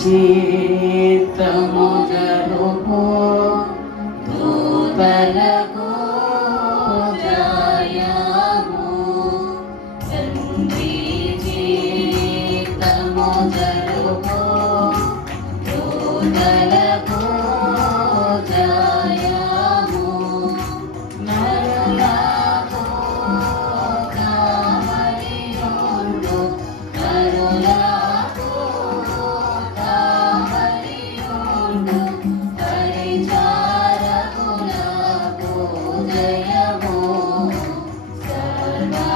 చిత్తము జరుపు దూతలకు జయము. తండ్రి చిత్తము జరుపు దూతలకు జయము. నరులకు కావలియుండు నరులకు కావలియుండు పరిచారకులకు జయము. సర్వలోక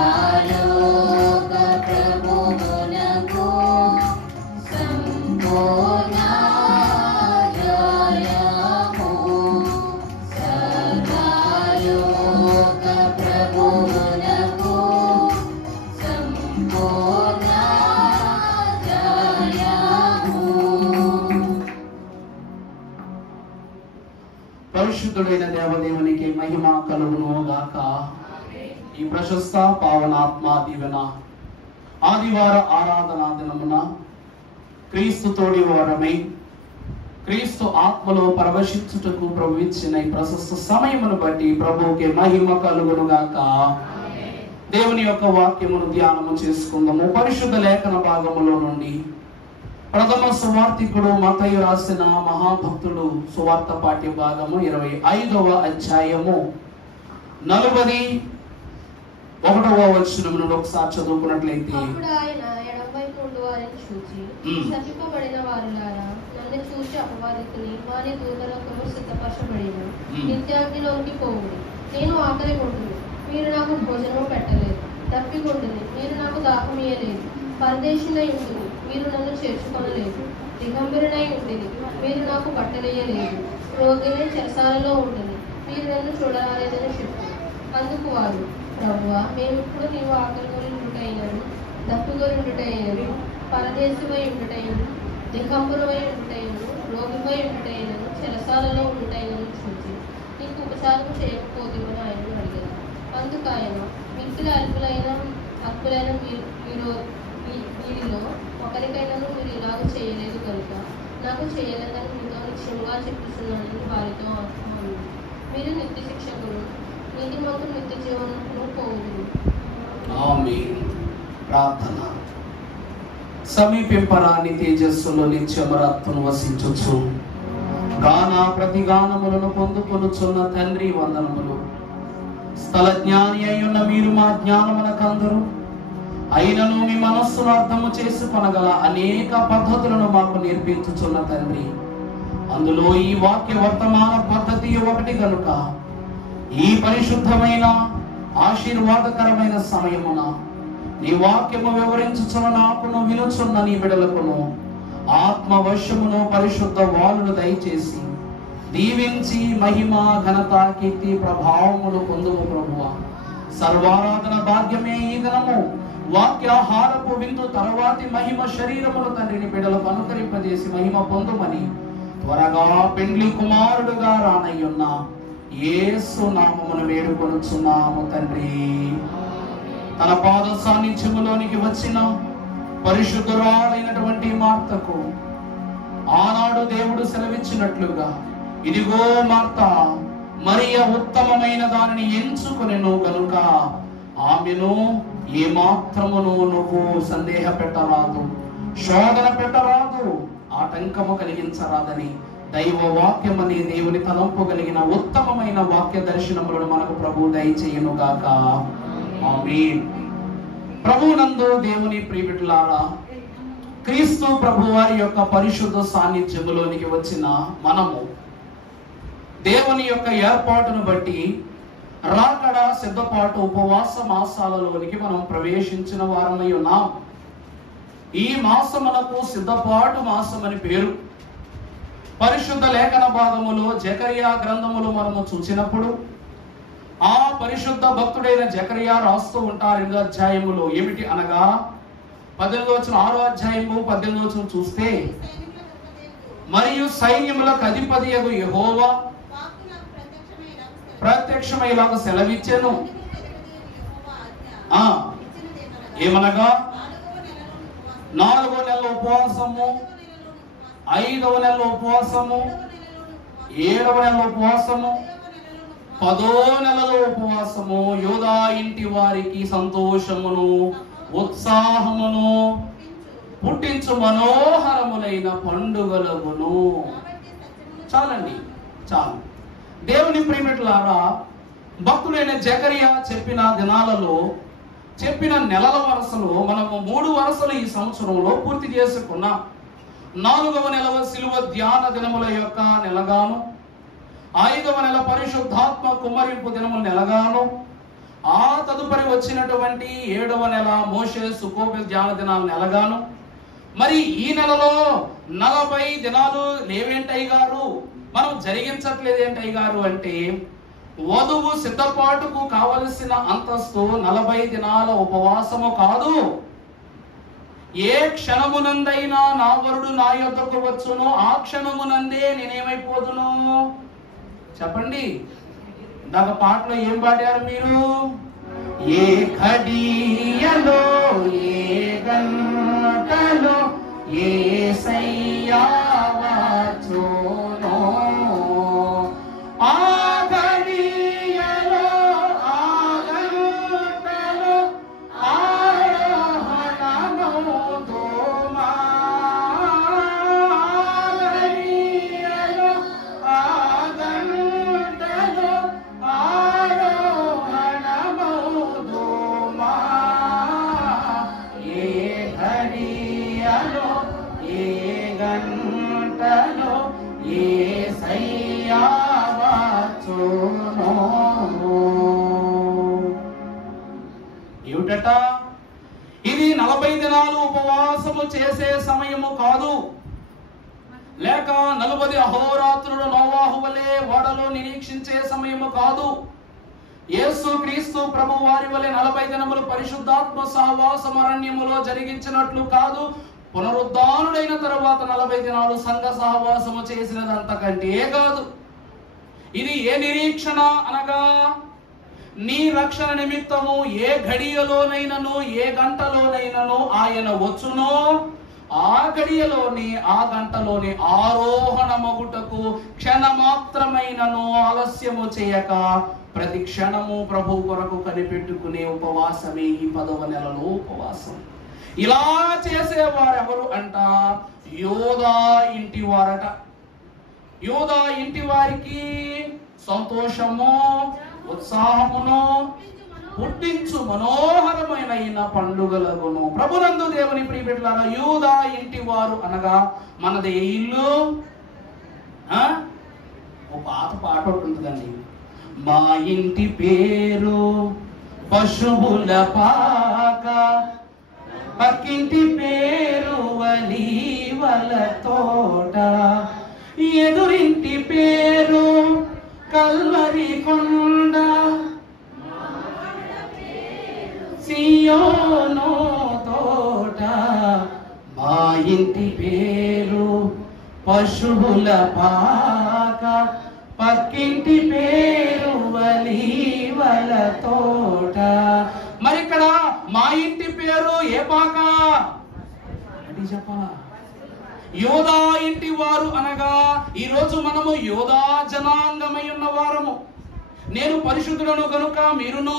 ప్రభువులకు సంపూర్ణ జయము. సర్వలోక ప్రభువులకు సంపూర్ణ జయము. పరిశుద్ధుడైన దేవదేవునికి మహిమ కలుగును గాక. ఈ ప్రశస్త పావనాత్మ దీవెన ఆదివార ఆరాధనా దినమున క్రీస్తు తోడి వారమై క్రీస్తు ఆత్మలో పరవశించుటకు ప్రభు ఇచ్చిన ఈ ప్రశస్త సమయమును బట్టి ప్రభువుకి మహిమ కలుగును గాక. దేవుని యొక్క వాక్యమును ధ్యానము చేసుకుందాము. పరిశుద్ధ లేఖన భాగములో నుండి ప్రథమ సువార్తికుడు మత్తయి రాసిన మహాభక్తుడు సువార్త పాఠ్య భాగము 25వ అధ్యాయము 41వ వచనం నుండి ఒకసారి చదువుకున్నట్లయితే, అప్పుడు ఆయన ఎడమవైపు ఉండు వారిని చూచి, శపింపబడిన వారులారా, నన్ను చూచి అపవాదికుని వారి దూతలోకము సిద్ధపరచబడిన నిత్యాగ్నిలోకి పోవుడి. నేను ఆకలి కొంటుని, మీరు నాకు భోజనము పెట్టలేదు. తప్పికొంటుని, మీరు నాకు దాహమియ్యలేదు. పరదేశినై ఉంటుని, మీరు నన్ను చేర్చుకొనలేదు. దిగంబరునై ఉండిని, మీరు నాకు బట్టలేయలేదు. రోగిని చెరసాలలో ఉండిని, మీరు నన్ను చూడరాలేదని చెప్పు. అందుకు వారు, ప్రభువా, మేమిప్పుడు నీవు ఆకలి ఉండుటైనను, దప్పుగొరుండుటైనను, పరదేశమై ఉండుటైనను, దిగంబరువై ఉండుటైనను, రోగిపై ఉండుటైనను, చెరసాలలో ఉండుటైనను చూసి నీకు ఉపచారం చేయకపోతేమని ఆయనను అడిగారు. అందుకు ఆయన, మిక్కిలి అల్పులైన వీరిలో ఒకరికైనాను మీరు ఇలాగ చేయలేదు కనుక నాకు చేయలేదని మీతో నిశ్చయంగా చెప్పుచున్నానని వారితో అన్నాడు. మీరు నిత్య శిక్షకులు, నీతిమంతులు నిత్య జీవనమును పోవుదురు. ఆమేన్. ప్రార్థన. సమీపింపరాని తేజస్సులో నిత్యమరత్తును వసించుచు గాన ప్రతిగానములను పొందుకొనుచున్న తండ్రి వందనములు. స్థల జ్ఞాని అయ్యున్న మీరు మా జ్ఞానమునకందరూ అయినను మీ మనస్సును అర్థము చేసుకొనగల అనేక పద్ధతులను మాకు నేర్పించుచున్న తండ్రి, అందులో ఈ వాక్య వర్తమాన పద్ధతి ఒకటి కనుక ఈ పరిశుద్ధమైన ఆశీర్వాదకరమైన సమయమున నీ వాక్యము వివరించుచున్న నాకును వినుచున్న నీ బిడలకును ఆత్మవశమును పరిశుద్ధ వాలును దయచేసి దీవించి మహిమ ఘనత కీర్తి ప్రభావములు పొందుము ప్రభువా. సర్వారాధన భాగ్యమే ఈ దినము వాక్యాహారపు విందు తర్వాతి మహిమ శరీరమును తండ్రిని బిడలకు అనుకరింపజేసి మహిమ పొందుమని త్వరగా పెండ్లి కుమారుడుగా రానయ్యున్న యేసు నామమును వేడుకొనుచున్నాము తండ్రి. తన పాద సాన్నిధ్యములోనికి వచ్చిన పరిశుద్ధురాలైనటువంటి మార్తకు ఆనాడు దేవుడు సెలవిచ్చినట్లుగా, ఇదిగో మార్త, మరియ ఉత్తమమైన దానిని ఎంచుకొనెను గనుక ఆమెను ఏమాత్రమును నువ్వు సందేహ పెట్టరాదు, శోధన పెట్టరాదు, ఆటంకము కలిగించరాదని దైవ వాక్యమని దేవుని తలంపు కలిగిన ఉత్తమమైన వాక్య దర్శనములను మనకు ప్రభు దయచేయును గాక. ఆమేన్. ప్రభువునందు దేవుని ప్రియబిడ్డలారా, క్రీస్తు ప్రభు వారి యొక్క పరిశుద్ధ సాన్నిధ్యములోనికి వచ్చిన మనము దేవుని యొక్క ఏర్పాటును బట్టి రాకడ సిద్ధపాటు ఉపవాస మాసాలలోనికి మనం ప్రవేశించిన వారమై ఉన్నాం. ఈ మాసములకు సిద్ధపాటు మాసం అని పేరు. పరిశుద్ధ లేఖన భాగములో జకరియా గ్రంథములు మనము చూసినప్పుడు ఆ పరిశుద్ధ భక్తుడైన జకరియా రాస్తూ ఉంటారు 8వ అధ్యాయములో. ఏమిటి అనగా 18వ వచనం, 6వ అధ్యాయము 18వ వచనం చూస్తే, మరియు సైన్యములకు అధిపతియగు యెహోవా ప్రత్యక్షమయ్యేలాగా సెలవిచ్చెను. ఏమనగా 4వ నెల ఉపవాసము, 5వ నెలలో ఉపవాసము, 7వ నెలలో ఉపవాసము, 10వ నెలలో ఉపవాసము యూదా ఇంటి వారికి సంతోషమును ఉత్సాహమును పుట్టించు మనోహరములైన పండుగలగును. చాలండి, చాలు. దేవుని ప్రియమిట్లారా, భక్తుడైన జకరియా చెప్పిన దినాలలో, చెప్పిన నెలల వరుసలో మనము 3 వరుసలు ఈ సంవత్సరంలో పూర్తి చేసుకున్నాం. 4వ నెల సిలువ ధ్యాన దినముల యొక్క నెలగాను, 5వ నెల పరిశుద్ధాత్మ కుమ్మరింపు దినముల నెలగాను, ఆ తదుపరి వచ్చినటువంటి 7వ నెల మోషే సుకోప ధ్యాన దినాల నెలగాను, మరి ఈ నెలలో 40 దినాలు లేవేంటయ్య గారు, మనం జరిగించట్లేదేంటయ్య గారు అంటే, వధువు సిద్ధపాటుకు కావలసిన అంతస్తు 40 దినాల ఉపవాసము కాదు. ఏ క్షణమునందైనా నా వరుడు నా యొద్దకు వచ్చును, ఆ క్షణమునందే నేనేమైపోదును చెప్పండి. ఇందాక పాటలో ఏం పాడారు మీరు? ఏ ఘడియలో ఏ గంటలో యేసయ్యా వచ్చును, ఆ ఘడియలో ఆ గంటలో ఆరాధనముదుమా, ఘడియలో ఆ గంటలో ఆరాధనముదుమా, ఏ ఘడియలో ఏ గంటలో యేసయ్యా వచ్చును. ఏమిటట? ఇది 40 దినాలు ఉపవాసము చేసే సమయము కాదు, లేక 40 అహోరాత్రులు నోవాహు వలె ఓడలో నిరీక్షించే సమయము కాదు. యేసు క్రీస్తు ప్రభు వారి వలె 40 దినములు పరిశుద్ధాత్మ సహవాసం అరణ్యములో జరిగించినట్లు కాదు. పునరుద్ధానుడైన తరువాత 40 దినాలు సంఘ సహవాసము చేసినదంతకంటే కాదు. ఇది ఏ నిరీక్షణ అనగా, నీ రక్షణ నిమిత్తము ఏ ఘడియలోనైనను ఏ గంటలోనైనను ఆయన వచ్చునో, ఆ గడియలోని ఆ గంటలోని ఆరోహణ మగుటకు క్షణమాత్రమైనను ఆలస్యము చేయక ప్రతి క్షణము ప్రభు కొరకు కనిపెట్టుకునే ఉపవాసమే ఈ 10వ నెలలో ఉపవాసం. ఇలా చేసేవారెవరు అంట? యోధా ఇంటి వారట. యోధా ఇంటి వారికి సంతోషము ఉత్సాహమును పుట్టించు మనోహరమైన పండుగలగును. ప్రభునందు దేవుని ప్రియబిడ్డలారా, యూదా ఇంటి వారు అనగా మనది ఏ ఇల్లు? ఒక పాట ఉంటుందండి, మా ఇంటి పేరు పశువుల పాక, పక్కింటి పేరు వలీవల తోట, ఎదురింటి పేరు కల్వరి కొండ, సియోను తోట. మా ఇంటి పేరు పశువుల పాక, పక్కింటి పేరు వలీవల తోట. మరి ఇక్కడ మా ఇంటి పేరు ఏ పాక అది చెప్పాలా? యోధా ఇంటి వారు అనగా ఈరోజు మనము యోధా జనాంగమై ఉన్న వారము. నేను పరిశుద్ధులను గనుక మీరును,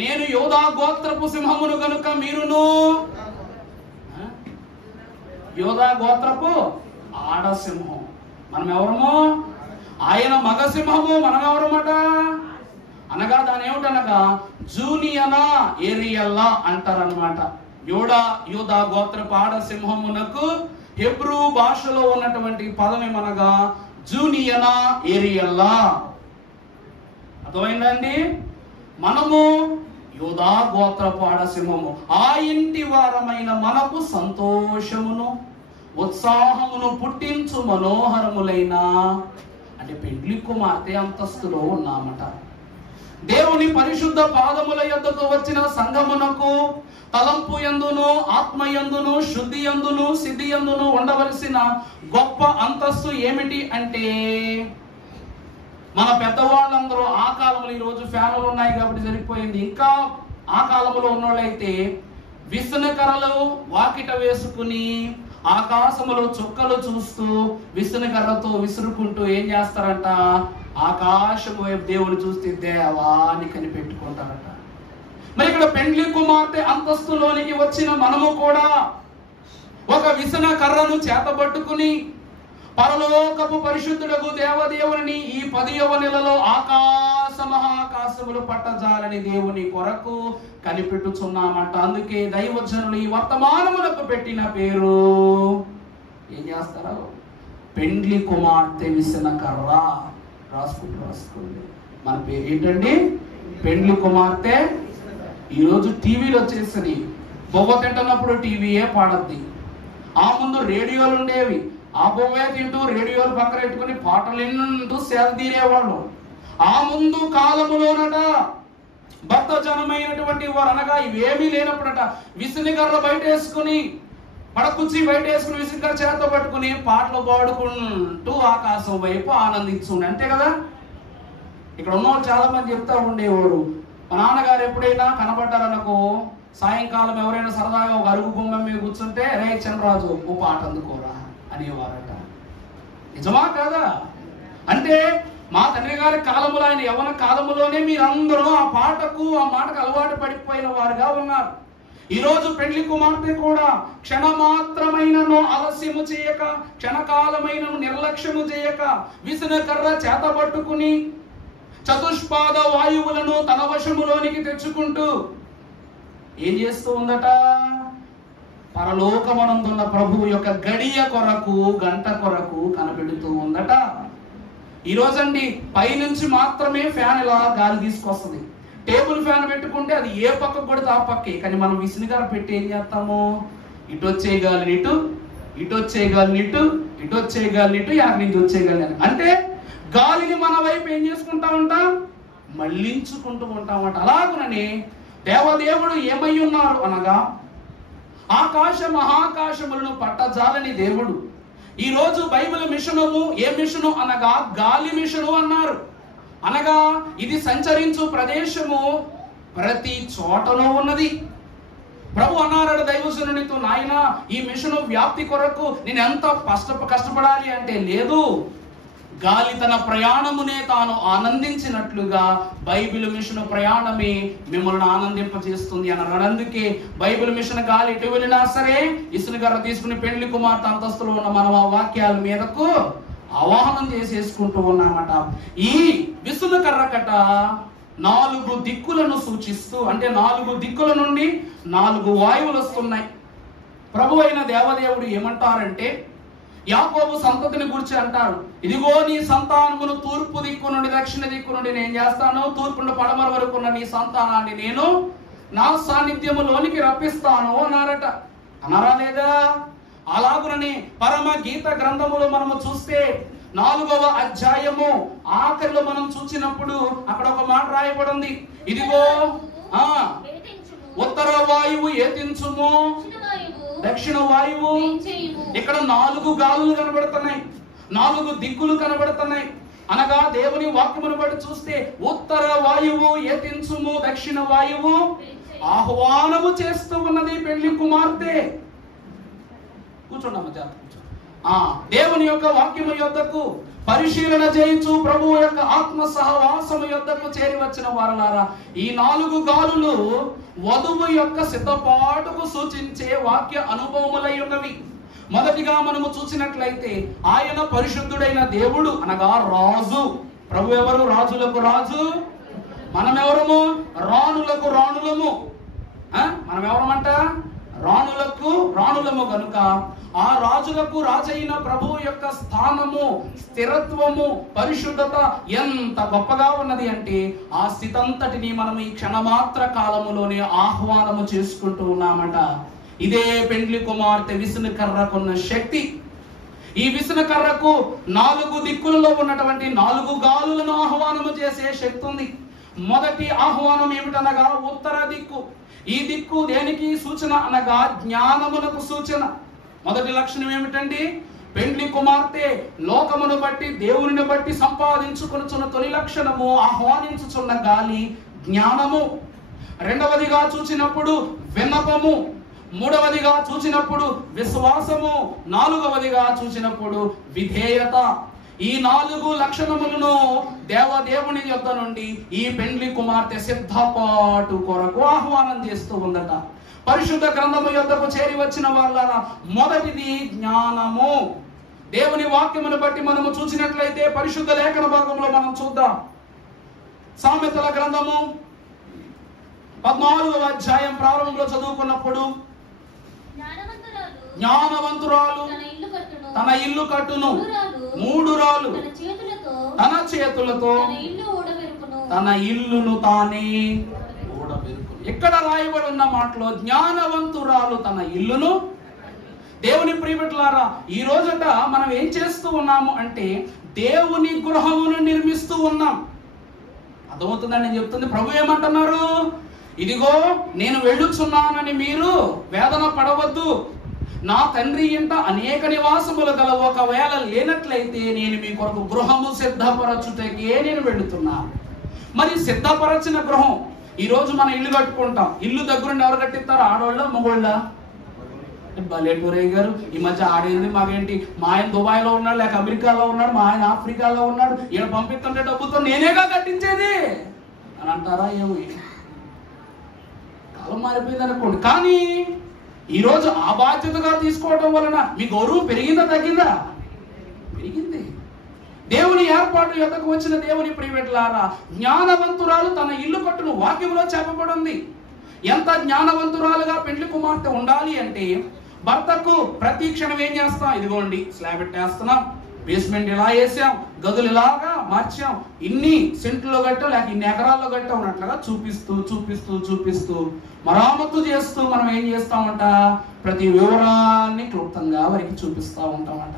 నేను యోధా గోత్రపు సింహమును గనుక మీరును. యోధా గోత్రపు ఆడసింహం, మనం ఎవరము? ఆయన మగ సింహము, మనం ఎవరమాట అనగా దాని ఏమిటనగా జూనియనా ఏరియల్లా అంటారనమాట. యూదా గోత్రపు ఆడసింహమునకు హెబ్రూ భాషలో ఉన్నటువంటి పదం ఏమనగా జూనియనా ఏరియల్లా. అర్థమైందండి? మనము యూదా గోత్రపు ఆడసింహము, ఆ ఇంటి వారమైన మనకు సంతోషమును ఉత్సాహమును పుట్టించు మనోహరములైన, అంటే పెండ్లి కుమార్తె అంతస్తులో ఉన్నామట. దేవుని పరిశుద్ధ పాదముల యొద్దకు వచ్చిన సంఘమునకు తలంపు యందును ఆత్మ యందును శుద్ధి యందును సిద్ధి యందును ఉండవలసిన గొప్ప అంతస్తు ఏమిటి అంటే, మన పెద్దవాళ్ళందరూ ఆ కాలంలో, ఈరోజు ఫ్యానులు ఉన్నాయి కాబట్టి సరిపోయింది, ఇంకా ఆ కాలంలో ఉన్నోళ్ళైతే విసనకరలు వాకిట వేసుకుని ఆకాశములో చుక్కలు చూస్తూ విసనకర్రతో విసురుకుంటూ ఏం చేస్తారంట? ఆకాశం వైపు దేవుని చూస్తే దేవాన్ని కనిపెట్టుకుంటారట. మరి ఇక్కడ పెండ్లి కుమార్తె అంతస్తులోనికి వచ్చిన మనము కూడా ఒక విసన కర్రను చేతబట్టుకుని పరలోకపు పరిశుద్ధులకు దేవదేవుని ఈ 10వ నెలలో ఆకాశ మహాకాశములు పట్టజాలని దేవుని కొరకు కనిపెట్టుచున్నామంట. అందుకే దైవజనులు ఈ వర్తమానములకు పెట్టిన పేరు ఏం చేస్తారు? పెండ్లి కుమార్తె విసన కర్ర. రాసుకోండి. మన పేరు ఏంటండి? పెండ్లి కుమార్తె. ఈరోజు టీవీలు వచ్చేసి బొవ్వ తింటున్నప్పుడు టీవీయే పాడద్ది. ఆ ముందు రేడియోలు ఉండేవి. ఆ బొవ్వే తింటూ రేడియోలు పక్కన పెట్టుకుని పాటలు వింటూ సేద తీరేవాళ్ళు. ఆ ముందు కాలములోనట భక్త జనమైనటువంటి వారు అనగా ఇవేమీ లేనప్పుడట విసినిగర్ర బయట వేసుకుని, పడకుచ్చి బయట వేసుకుని విసినిగర్ర చేత పట్టుకుని పాటలు పాడుకుంటూ ఆకాశం వైపు ఆనందించుండే. అంతే కదా? ఇక్కడ ఉన్నవాళ్ళు చాలా మంది చెప్తా ఉండేవాడు, మా నాన్నగారు ఎప్పుడైనా కనబడ్డారనుకో సాయంకాలం ఎవరైనా సరదాగా ఒక అరుగు బొమ్మ మీద కూర్చుంటే రే చంద్రరాజు ఓ పాట అందుకోరా అనేవారట. నిజమా కాదా? అంటే మా తండ్రి గారి కాలములో, ఆయన యవ్వన కాలములోనే మీరందరూ ఆ పాటకు ఆ మాటకు అలవాటు పడిపోయిన వారుగా ఉన్నారు. ఈరోజు పెండ్లి కుమార్తె కూడా క్షణమాత్రమైనను ఆలస్యము చేయక, క్షణకాలమైనను నిర్లక్ష్యము చేయక విసనకర్ర చేతబట్టుకుని చతుష్పాద వాయువులను తన వశములోనికి తెచ్చుకుంటూ ఏం చేస్తూ ఉందట? పరలోకమనందున్న ప్రభువు యొక్క గడియ కొరకు, గంట కొరకు కనబెడుతూ ఉందట. ఈరోజండి పైనుంచి మాత్రమే ఫ్యాన్ ఇలా గాలి తీసుకొస్తుంది. టేబుల్ ఫ్యాన్ పెట్టుకుంటే అది ఏ పక్కకు కొడితే ఆ పక్కే. కానీ మనం విసినిగారు పెట్టి ఏం చేస్తాము? ఇటు వచ్చే గాలిని ఇటు, ఇటు వచ్చే గాలిని ఇటు, ఇటు వచ్చే గాలిని ఇటు, యాక నుంచి వచ్చే గాలిని. అంటే గాలిని మన వైపు ఏం చేసుకుంటా ఉంటాం? మళ్లించుకుంటూ ఉంటామంట. అలాగునని దేవదేవుడు ఏమై ఉన్నారు అనగా ఆకాశ మహాకాశములను పట్టజాలని దేవుడు. ఈ రోజు బైబిల్ మిషనము ఏ మిషను అనగా గాలి మిషను అన్నారు. అనగా ఇది సంచరించు ప్రదేశము ప్రతి చోటలో ఉన్నది. ప్రభు అన్నారట దైవజనునితో, నాయన ఈ మిషను వ్యాప్తి కొరకు నేను ఎంత కష్టపడాలి అంటే, లేదు, గాలి తన ప్రయాణమునే తాను ఆనందించినట్లుగా బైబిల్ మిషన్ ప్రయాణమే మిమ్మల్ని ఆనందింపజేస్తుంది అన్నారు. అందుకే బైబిల్ మిషన్ గాలి ఎటు వెళ్ళినా సరే ఇసునకర్ర తీసుకుని పెండ్లి కుమార్తె అంతస్తులో ఉన్న మనం ఆ వాక్యాల మీదకు ఆవాహనం చేసేసుకుంటూ ఉన్నామట. ఈ విసునకర్రకట 4 దిక్కులను సూచిస్తూ, అంటే 4 దిక్కుల నుండి 4 వాయువులు వస్తున్నాయి. ప్రభు అయిన దేవదేవుడు ఏమంటారంటే, యాకోబు సంతతిని గురించి అంటారు, ఇదిగో నీ సంతానమును తూర్పు దిక్కు నుండి దక్షిణ దిక్కు నుండి నేను చేస్తాను, తూర్పు నుండి పడమర వరకు ఉన్న నీ సంతానాన్ని నేను నా సాన్నిధ్యములోనికి రప్పిస్తాను అన్నారట. అన్నారా లేదా? అలాగునని పరమ గీత గ్రంథములో మనము చూస్తే 4వ అధ్యాయము ఆఖరిలో మనం చూసినప్పుడు అక్కడ ఒక మాట రాయబడింది, ఇదిగో ఉత్తర వాయువు ఏతించుము, దక్షిణ వాయువు. ఇక్కడ 4 గాలులు కనబడుతున్నాయి, 4 దిక్కులు కనబడుతున్నాయి. అనగా దేవుని వాక్యమును బట్టి చూస్తే ఉత్తర వాయువు ఏతించుము, దక్షిణ వాయువు ఆహ్వానము చేస్తూ ఉన్నది పెళ్లి కుమార్తె. కూర్చోండి జాగ్రత్త. దేవుని యొక్క వాక్యము యొద్దకు పరిశీలన చేయించు ప్రభువు యొక్క ఆత్మ సహవాసము యొద్దకు చేరి వచ్చిన వారలారా, ఈ 4 గాలులు వధువు యొక్క సిద్ధపాటుకు సూచించే వాక్య అనుభవములై ఉన్నవి. మొదటిగా మనము చూసినట్లయితే ఆయన పరిశుద్ధుడైన దేవుడు అనగా రాజు. ప్రభు ఎవరు? రాజులకు రాజు. మనమెవరము? రాణులకు రాణులము. మనం ఎవరమంట? రాణులకు రాణులము. కనుక ఆ రాజులకు రాజైన ప్రభువు యొక్క స్థానము, స్థిరత్వము, పరిశుద్ధత ఎంత గొప్పగా ఉన్నది అంటే ఆ స్థితంతటిని మనం ఈ క్షణమాత్ర కాలములోనే ఆహ్వానము చేసుకుంటూ ఉన్నామట. ఇదే పెండ్లి కుమార్తె విసనకర్రకున్న శక్తి. ఈ విసనకర్రకు 4 దిక్కులలో ఉన్నటువంటి 4 గాలులను ఆహ్వానము చేసే శక్తి ఉంది. మొదటి ఆహ్వానం ఏమిటనగా ఉత్తర దిక్కు. ఈ దిక్కు దేనికి సూచన అనగా జ్ఞానమునకు సూచన. మొదటి లక్షణం ఏమిటండి? పెండ్లి కుమార్తె లోకమును బట్టి దేవుని బట్టి సంపాదించుకొనుచున్న తొలి లక్షణము ఆహ్వానించుచున్న గాలి జ్ఞానము. రెండవదిగా చూసినప్పుడు విన్నపము. మూడవదిగా చూసినప్పుడు విశ్వాసము, నాలుగవదిగా చూసినప్పుడు విధేయత. ఈ 4 లక్షణములను దేవుని యొద్ద నుండి ఈ పెండ్లి కుమార్తె సిద్ధపాటు కొరకు ఆహ్వానం చేస్తూ ఉందట. పరిశుద్ధ గ్రంథము యొద్దకు చేరి వచ్చిన వాళ్ళారా, మొదటిది జ్ఞానము. దేవుని వాక్యమును బట్టి మనము చూసినట్లయితే పరిశుద్ధ లేఖన భాగంలో మనం చూద్దాం. సామెతల గ్రంథము 14వ అధ్యాయం ప్రారంభంలో చదువుకున్నప్పుడు, జ్ఞానవంతురాలు తన ఇల్లు కట్టును, మూఢురాలు తన చేతులతో తన ఇల్లును తానే ఊడబెరుకును. ఇక్కడ రాయబడి ఉన్న మాటలో జ్ఞానవంతురాలు తన ఇల్లును. దేవుని ప్రియబిడ్డలారా, ఈ రోజుట మనం ఏం చేస్తూ ఉన్నాము అంటే దేవుని గృహమును నిర్మిస్తూ ఉన్నాం. అర్థమవుతుందని నేను చెప్తుంది. ప్రభు ఏమంటున్నారు? ఇదిగో నేను వెళ్ళుచున్నానని మీరు వేదన పడవద్దు. నా తండ్రి ఇంట అనేక నివాసములు గలవు. ఒకవేళ లేనట్లయితే నేను మీ కొరకు గృహము సిద్ధపరచుటకే నేను వెళుతున్నాను. మరి సిద్ధపరచిన గృహం, ఈ రోజు మనం ఇల్లు కట్టుకుంటాం. ఇల్లు దగ్గరుండి ఎవరు కట్టిస్తారు? ఆడవాళ్ళ, మగవాళ్ళ? బలేటూరయ్య గారు ఈ మధ్య ఆడేది మాకేంటి, మా ఆయన దుబాయ్లో ఉన్నాడు, లేక అమెరికాలో ఉన్నాడు, మా ఆయన ఆఫ్రికాలో ఉన్నాడు, ఈయన పంపిస్తుంటే డబ్బుతో నేనేగా కట్టించేది అని అంటారా? ఏమి కాలం మారిపోయింది అనుకోండి. కానీ ఈరోజు ఆ బాధ్యతగా తీసుకోవడం వలన మీ గౌరవం పెరిగిందా తగ్గిందా? పెరిగింది. దేవుని ఏర్పాటు యొద్దకు వచ్చిన దేవుని ప్రియబిడ్డలారా, జ్ఞానవంతురాలు తన ఇల్లు కట్టును వాక్యంలో చెప్పబడింది. ఎంత జ్ఞానవంతురాలుగా పెండ్లి కుమార్తె ఉండాలి అంటే, భర్తకు ప్రతి క్షణం ఏం చేస్తాం? ఇదిగోండి స్లాబ్ పెట్టేస్తున్నాం, బేస్మెంట్ ఇలా వేసాం, గదులు ఇలాగా మార్చాం, ఇన్ని సెంట్లో కట్టాం, లేక ఇన్ని ఎకరాల్లో కట్టాం ఉన్నట్లుగా చూపిస్తూ చూపిస్తూ చూపిస్తూ మరామత్తు చేస్తూ మనం ఏం చేస్తామంట? ప్రతి వివరాన్ని క్లుప్తంగా వారికి చూపిస్తూ ఉంటామంట.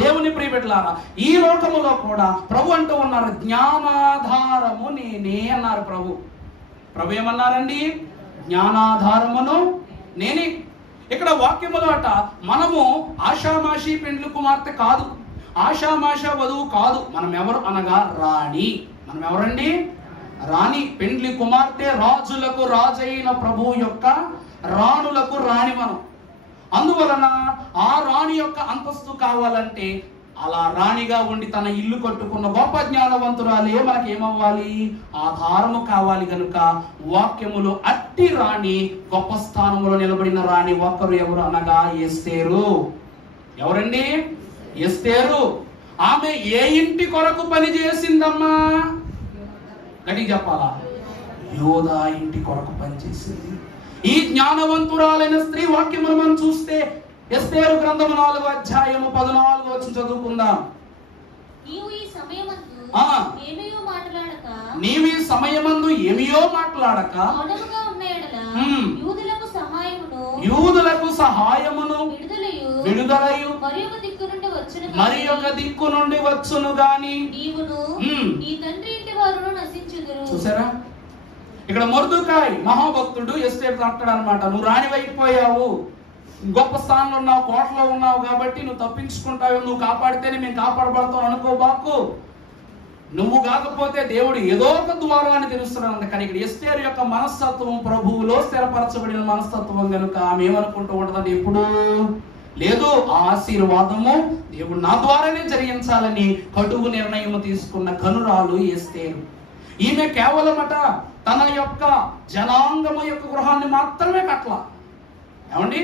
దేవుని ప్రియబిడ్డలారా, ఈ లోకములో కూడా ప్రభు అంటూ ఉన్నారు, జ్ఞానాధారము నేనే అన్నారు. ప్రభు ఏమన్నారండి? జ్ఞానాధారమును నేనే. ఇక్కడ వాక్యములో అట మనము ఆషామాషి పెండ్లి కుమార్తె కాదు, ఆషామాషా వధువు కాదు. మనం ఎవరు అనగా రాణి. మనం ఎవరండి? రాణి, పెండ్లి కుమార్తె, రాజులకు రాజైన ప్రభు యొక్క రాణులకు రాణి మనం. అందువలన ఆ రాణి యొక్క అంతస్తు కావాలంటే అలా రాణిగా ఉండి తన ఇల్లు కట్టుకున్న గొప్ప జ్ఞానవంతురాలే మనకి ఏమవ్వాలి? ఆధారము కావాలి. కనుక వాక్యములో అట్టి రాణి, గొప్ప స్థానంలో నిలబడిన రాణి ఒక్కరు ఎవరు అనగా ఎస్తేరు. ఎవరండి? ఎస్తేరు. ఆమె ఏ ఇంటి కొరకు పని చేసిందమ్మా? గట్టి చెప్పాలా? యోధా ఇంటి కొరకు పనిచేసింది. ఈ జ్ఞానవంతురాలైన స్త్రీ వాక్యమును మనం చూస్తే ఎస్తేరు గ్రంథము 4వ అధ్యాయము 14వ వచనం చదువుకుందాం. నీవు ఈ సమయమందు ఏమియో మాట్లాడక యూదులకు సహాయమును విడుదలయు మరి ఒక దిక్కు నుండి వచ్చును గాని చూసారా? ఇక్కడ మొర్దుకాయ్ మహాభక్తుడు ఎస్తేరు అంటాడు అనమాట, నువ్వు రాణివైపోయావు, గొప్ప స్థానంలో ఉన్నావు, కోటలో ఉన్నావు కాబట్టి నువ్వు తప్పించుకుంటావు, నువ్వు కాపాడితేనే మేము కాపాడబడతావు అనుకోబాకు. నువ్వు కాకపోతే దేవుడు ఏదో ఒక ద్వారాన్ని తెలుస్తున్నాడు. కానీ ఇక్కడ ఎస్తేరు యొక్క మనస్తత్వం ప్రభువులో స్థిరపరచబడిన మనస్తత్వం కనుక ఆమె ఏమనుకుంటూ ఉంటుందంటే, ఎప్పుడు లేదు ఆ ఆశీర్వాదము దేవుడు నా ద్వారానే జరిగించాలని కటువు నిర్ణయం తీసుకున్న కనురాలు ఎస్తేరు. ఈమె కేవలమట తన యొక్క జనాంగము యొక్క గృహాన్ని మాత్రమే కట్ల. ఏమండి?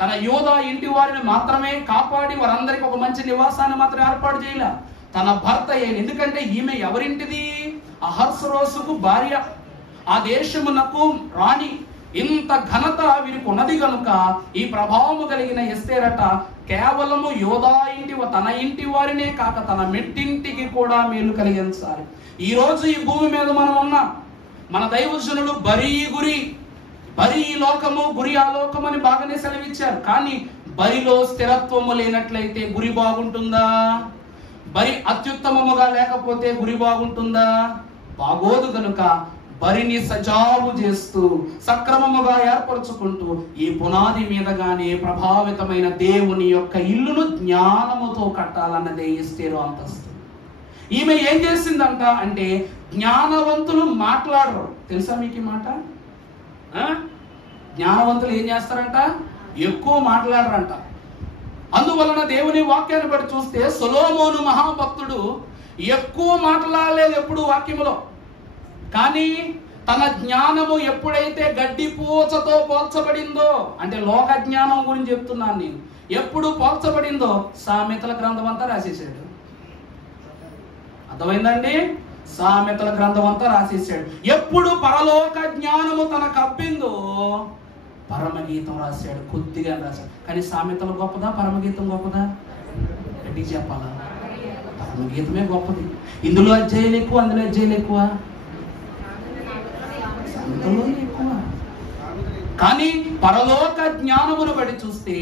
తన యోధా ఇంటి వారిని మాత్రమే కాపాడి వారందరికీ ఒక మంచి నివాసాన్ని మాత్రం ఏర్పాటు చేయలే. తన భర్త ఎందుకంటే ఈమె ఎవరింటిది? అహస్రోసుకు భార్య, ఆ దేశమునకు రాణి. ఇంత ఘనత వీరికి ఉన్నది కనుక ఈ ప్రభావము కలిగిన ఎస్తేరట కేవలము యోధా ఇంటి తన ఇంటి వారినే కాక తన మెట్టింటికి కూడా మేలు కలిగించాలి. ఈ రోజు ఈ భూమి మీద మనం ఉన్నాం. మన దైవజనులు బరి ఈ లోకము గురి ఆ లోకము అని బాగానే సెలవిచ్చారు. కానీ బరిలో స్థిరత్వము లేనట్లయితే గురి బాగుంటుందా? బరి అత్యుత్తమముగా లేకపోతే గురి బాగుంటుందా? బాగోదు. కనుక బరిని సజావు చేస్తూ సక్రమముగా ఏర్పరచుకుంటూ ఈ పునాది మీదగానే ప్రభావితమైన దేవుని యొక్క ఇల్లును జ్ఞానముతో కట్టాలన్నదే ఎస్తేరు అంతస్తు. ఈమె ఏం చేసిందంట అంటే, జ్ఞానవంతులు మాట్లాడరు. తెలుసా మీకు ఈ మాట? జ్ఞానవంతులు ఏం చేస్తారంట? ఎక్కువ మాట్లాడరంట. అందువలన దేవుని వాక్యాన్ని బట్టి చూస్తే సొలొమోను మహాభక్తుడు ఎక్కువ మాట్లాడలేదు ఎప్పుడు వాక్యములో. కానీ తన జ్ఞానము ఎప్పుడైతే గడ్డి పూచతో పోల్చబడిందో, అంటే లోక జ్ఞానం గురించి చెప్తున్నాను నేను, ఎప్పుడు పోల్చబడిందో సామెతల గ్రంథం అంతా రాసేసాడు. అర్థమైందండి? సామెతల గ్రంథం అంతా రాసేసాడు. ఎప్పుడు పరలోక జ్ఞానము తన కప్పిందో పరమగీతం రాశాడు, కొద్దిగా రాశాడు. కానీ సామెతలు గొప్పదా, పరమగీతం గొప్పదా? గట్టి చెప్పాలా? పరమగీతమే గొప్పది. ఇందులో అధ్యాయులు ఎక్కువ, అందులో అధ్యాయులు ఎక్కువ, సామెతలు ఎక్కువ. కానీ పరలోక జ్ఞానమును బట్టి చూస్తే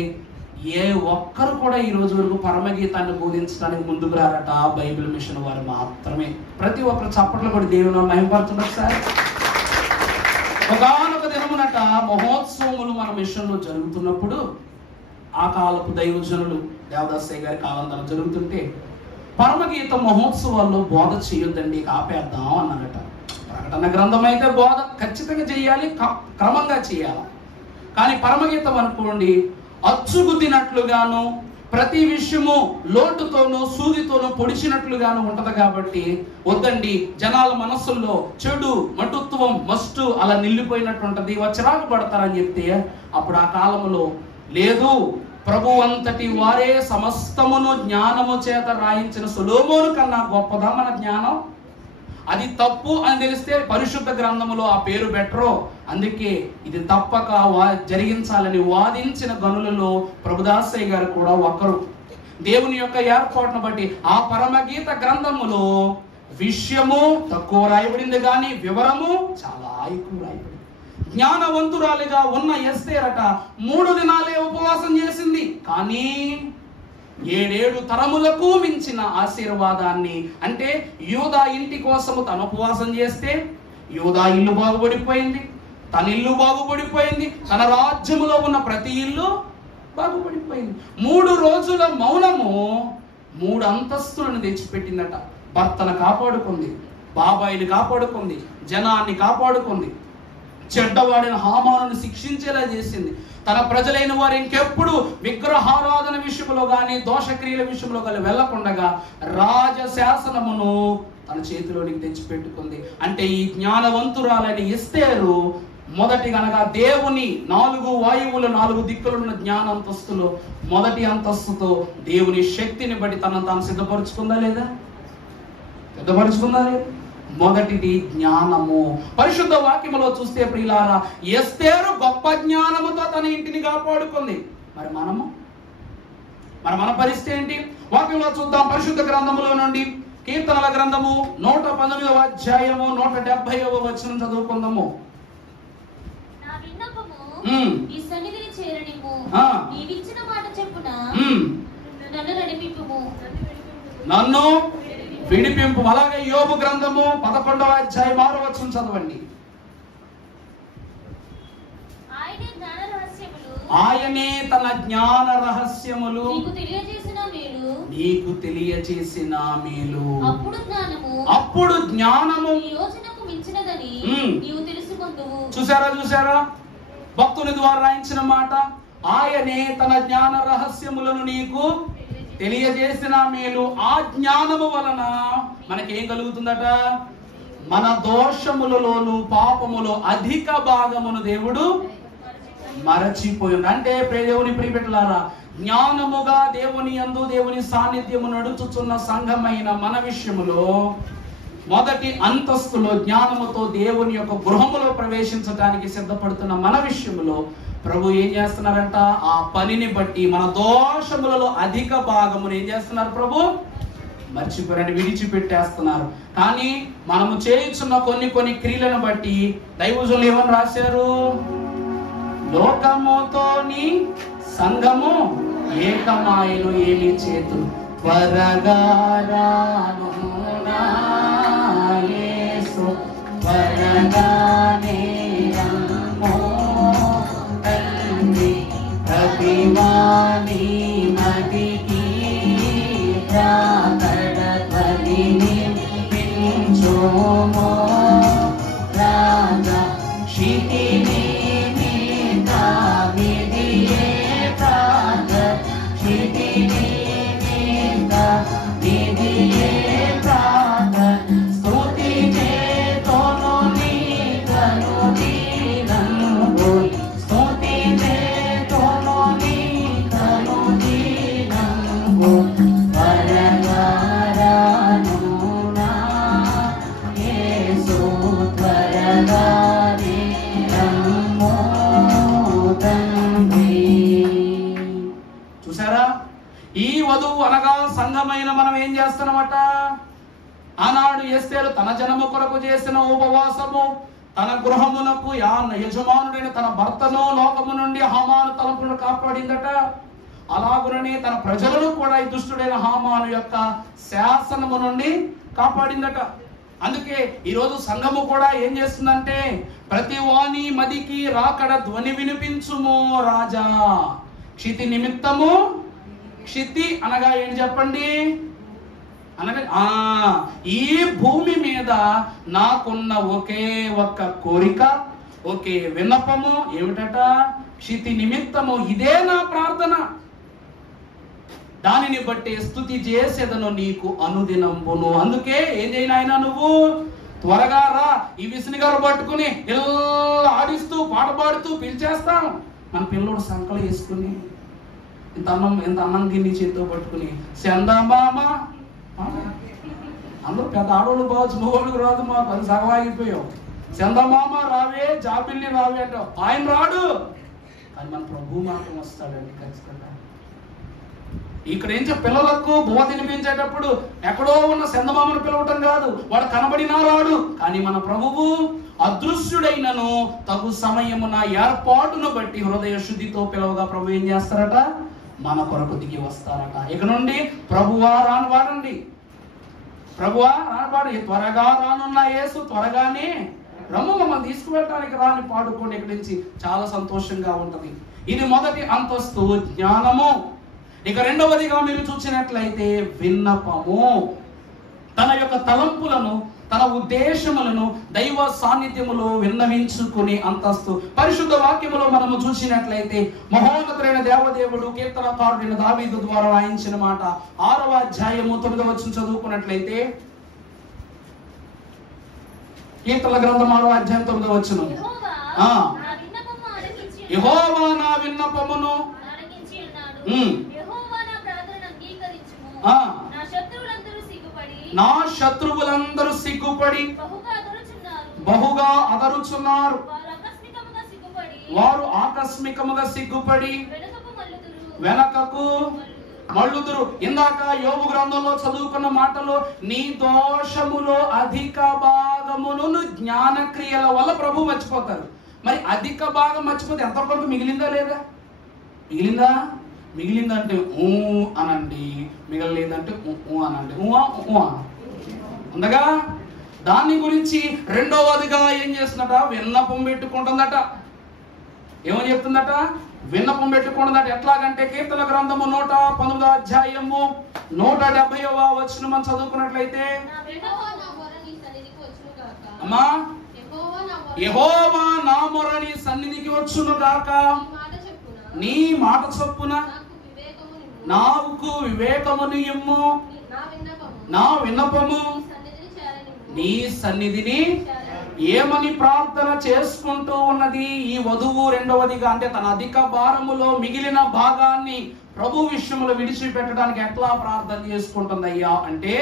ఏ ఒక్కరు కూడా ఈ రోజు వరకు పరమగీతాన్ని బోధించడానికి ముందుకు రారట. బైబిల్ మిషన్ వారు మాత్రమే. ప్రతి ఒక్కరు చప్పట్లు కూడా దేవుని మహిమపడుతున్నారు సార్. ఒకనొక దినమునట మహోత్సవములు మన మిషన్లో జరుగుతున్నప్పుడు ఆ కాలపు దైవజనులు దేవదాసయ్య గారి కాలం జరుగుతుంటే పరమగీత మహోత్సవాల్లో బోధ చేయొద్దండి, ఆపేద్దాం అన్నారట. ప్రకటన గ్రంథం అయితే బోధ ఖచ్చితంగా చేయాలి, క్రమంగా చేయాలి. కానీ పరమగీతం అనుకోండి అచ్చుగుద్దినట్లుగాను ప్రతి విషయము లోటుతోనూ సూదితోనూ పొడిచినట్లుగాను ఉంటది. కాబట్టి వద్దండి, జనాల మనస్సుల్లో చెడు మటుత్వం మస్టు అలా నిల్లిపోయినట్టు ఉంటది, చిరాకు పడతారని చెప్తే అప్పుడు ఆ కాలంలో లేదు, ప్రభు అంతటి వారే సమస్తమును జ్ఞానము చేత రాయించిన సొలొమోను కన్నా గొప్పదా మన జ్ఞానం? అది తప్పు అని తెలిస్తే పరిశుద్ధ గ్రంథములో ఆ పేరు బెటరో. అందుకే ఇది తప్పక జరిగించాలని వాదించిన గనులలో ప్రభుదాసయ్య గారు కూడా ఒకరు. దేవుని యొక్క ఏర్పాటును బట్టి ఆ పరమగీత గ్రంథములో విషయము తక్కువ రాయబడింది, కానీ వివరము చాలా ఎక్కువ రాయబడింది. జ్ఞానవంతురాలిగా ఉన్న ఎస్తేరట 3 దినాలే ఉపవాసం చేసింది, కానీ 7 తరములకు మించిన ఆశీర్వాదాన్ని, అంటే యూదా ఇంటి కోసము తన ఉపవాసం చేస్తే యూదా ఇల్లు బాగుపడిపోయింది, తన ఇల్లు బాగుపడిపోయింది, తన రాజ్యములో ఉన్న ప్రతి ఇల్లు బాగుపడిపోయింది. 3 రోజుల మౌనము 3 అంతస్తులను తెచ్చిపెట్టిందట. భర్తను కాపాడుకుంది, బాబాయిని కాపాడుకుంది, జనాన్ని కాపాడుకుంది, చెడ్డవాడిన హామాను శిక్షించేలా చేసింది. తన ప్రజలైన వారు ఇంకెప్పుడు విగ్రహారాధన విషయంలో కానీ దోషక్రియల విషయంలో కానీ వెళ్లకుండా రాజశాసనమును తన చేతిలోనికి తెచ్చిపెట్టుకుంది. అంటే ఈ జ్ఞానవంతురాలని ఎస్తేరు మొదటి గనక దేవుని 4 వాయువులు 4 దిక్కులున్న జ్ఞానంతస్తులో మొదటి అంతస్తుతో దేవుని శక్తిని బట్టి తనను తాను సిద్ధపరుచుకుందా లేదా? సిద్ధపరుచుకుందా లేదా? మొదటిది జ్ఞానము. పరిశుద్ధ వాక్యములో చూస్తే ప్రియులారా, ఎస్తేరు గొప్ప జ్ఞానముతో తన ఇంటిని కాపాడుకుంది. మరి మన పరిస్థితి ఏంటి? వాక్యంలో చూద్దాం. పరిశుద్ధ గ్రంథములో నుండి కీర్తనల గ్రంథము 119వ అధ్యాయము 170వ వచనం చదువుకుందాము. నన్ను విడిపింపు. అలాగే యోబు గ్రంథము 11వ అధ్యాయం 6వ వచనం చదవండి. ఆయనే తన జ్ఞాన రహస్యములు నీకు తెలియజేసిన మేలు. అప్పుడు జ్ఞానము చూసారా భక్తుని ద్వారా రాయించిన మాట. ఆయనే తన జ్ఞాన రహస్యములను నీకు తెలియజేసిన మేలు. ఆ జ్ఞానము వలన మనకేం కలుగుతుందట? మన దోషములలోను పాపములో అధిక భాగమును దేవుడు మరచిపోయింది. అంటే దేవుని ప్రియబిడ్డలారా, జ్ఞానముగా దేవుని యందు దేవుని సాన్నిధ్యము నడుచుచున్న సంఘమైన మన విషయములో మొదటి అంతస్తులో జ్ఞానముతో దేవుని యొక్క గృహములో ప్రవేశించడానికి సిద్ధపడుతున్న మన విషయములో ప్రభు ఏం చేస్తున్నారంట? ఆ పనిని బట్టి మన దోషములలో అధిక భాగమును ఏం చేస్తున్నారు? ప్రభు మర్చిపోయారని విడిచిపెట్టేస్తున్నారు. కానీ మనము చేయుచున్న కొన్ని క్రియలను బట్టి దైవజనులు ఏమని రాశారు? లోకముతోని సంఘము ఏకమాయను ఏమి చేతు త్వరగా రాను నా యేసు త్వరగానే రమ్ము తండ్రి ప్రతివాని మదికి రాకడ ధ్వనిని వినిపించుము రాజా క్షితిని చూసారా, ఈ వధువు అనగా సంఘమైన మనం ఏం చేస్తున్నామట? ఆనాడు ఎస్తేరు తన జనము కొరకు చేసిన ఉపవాసము, తన గృహమునకు యజమానుడైన తన భర్తను లోకము నుండి హామాను తలంపులను కాపాడిందట. అలాగుననే తన ప్రజలను కూడా ఈ దుష్టుడైన హామాను యొక్క శాసనము నుండి కాపాడిందట. అందుకే ఈరోజు సంఘము కూడా ఏం చేస్తుందంటే, ప్రతి వాణి మదికి రాకడ ధ్వని వినిపించుము రాజా. క్షితి నిమిత్తము, క్షితి అనగా ఏంటి చెప్పండి? అనగా ఈ భూమి మీద నాకున్న ఒకే ఒక్క కోరిక, ఒకే విన్నపము ఏమిటట? క్షితి నిమిత్తము. ఇదే నా ప్రార్థన. దానిని బట్టి స్తుతి చేసేదను నీకు అనుదినంబును. అందుకే ఏం చేయను ఆయన, నువ్వు త్వరగా రా. ఈ విసునిగారు పట్టుకుని ఇలా ఆడిస్తూ పాట పాడుతూ పిలిచేస్తాం. మన పిల్లోడు సంకలు వేసుకుని ఇంత అన్నం గిన్నె చేతితో పట్టుకుని చందమామ, అందరూ పెద్ద ఆడోళ్ళు కావచ్చు, మగోళ్ళకి రాదు, మాకు అది సగవాగిపోయావు. చందమామ రావే, జాబిల్లి రావే అంటావు. ఆయన రాడు, కానీ మన ప్రభు మాత్రం వస్తాడండి ఖచ్చితంగా. ఇక్కడ ఏం పిల్లలకు బువ్వ తినిపించేటప్పుడు ఎక్కడో ఉన్న చందమామను పిలవటం కాదు, వాడు కనబడినా రాడు. కానీ మన ప్రభువు అదృశ్యుడైనను తగు సమయమున ఏర్పాటును బట్టి హృదయ శుద్ధితో పిలవగా ప్రభు ఏం చేస్తారట? మన కొరకు దిగి వస్తారట. ఇక నుండి ప్రభువా రానువాడండి, ప్రభువా రానువాడు. త్వరగా రానున్న యేసు త్వరగానే రమ్ము, మమ్మల్ని తీసుకువెళ్ళడానికి రాని పాడుకోండి. ఇక్కడి నుంచి చాలా సంతోషంగా ఉంటది. ఇది మొదటి అంతస్తు జ్ఞానము. ఇక రెండవదిగా మీరు చూసినట్లయితే విన్నపము. తన యొక్క తలంపులను, తన ఉద్దేశములను దైవ సాన్నిధ్యములో విన్నవించుకునే అంతస్తు. పరిశుద్ధ వాక్యములో మనము చూసినట్లయితే మహోన్నతుడైన దేవదేవుడు కీర్తనకారుడైన దావీదు ద్వారా రాయించిన మాట 6వ అధ్యాయము 9వ వచనం చదువుకున్నట్లయితే, కీర్తన గ్రంథం 6వ అధ్యాయం 9వ వచనం, యెహోవా నా విన్నపమును నా శత్రువులందరూ సిగ్గుపడి బహుగా అదరుచున్నారు. వారు ఆకస్మికముగా సిగ్గుపడి వెనకకు మళ్ళుదురు. ఇందాక యోబు గ్రంథంలో చదువుకున్న మాటలో, నీ దోషములో అధిక భాగమును జ్ఞాన క్రియల వల్ల ప్రభు మర్చిపోతారు. మరి అధిక భాగం మర్చిపోతే ఎంతవరకు మిగిలిందా లేదా? మిగిలిందా? మిగిలిందంటే ఊ అనండి, మిగలలేదంటే ఊ అనండి. అందగా దాని గురించి రెండవదిగా ఏం చేస్తుందట? విన్నపం పెట్టుకుంటుందట. ఏమని చెప్తుందట? విన్నపం పెట్టుకుంటుందట. ఎట్లాగంటే కీర్తన గ్రంథము 119వ అధ్యాయము 170వ వచనం మనం చదువుకున్నట్లయితే, అమ్మా యెహోవా నా మొర నీ సన్నిధికి వచ్చును గాక, నీ మాట చొప్పున నాకు వివేకమును ఇమ్ము, నా విన్నపము నీ సన్నిధిని. ఏమని ప్రార్థన చేసుకుంటూ ఉన్నది ఈ వధువు? రెండవదిగా అంటే తన అధిక భారములో మిగిలిన భాగాన్ని ప్రభు విషయంలో విడిచిపెట్టడానికి ఎట్లా ప్రార్థన చేసుకుంటుందయ్యా అంటే,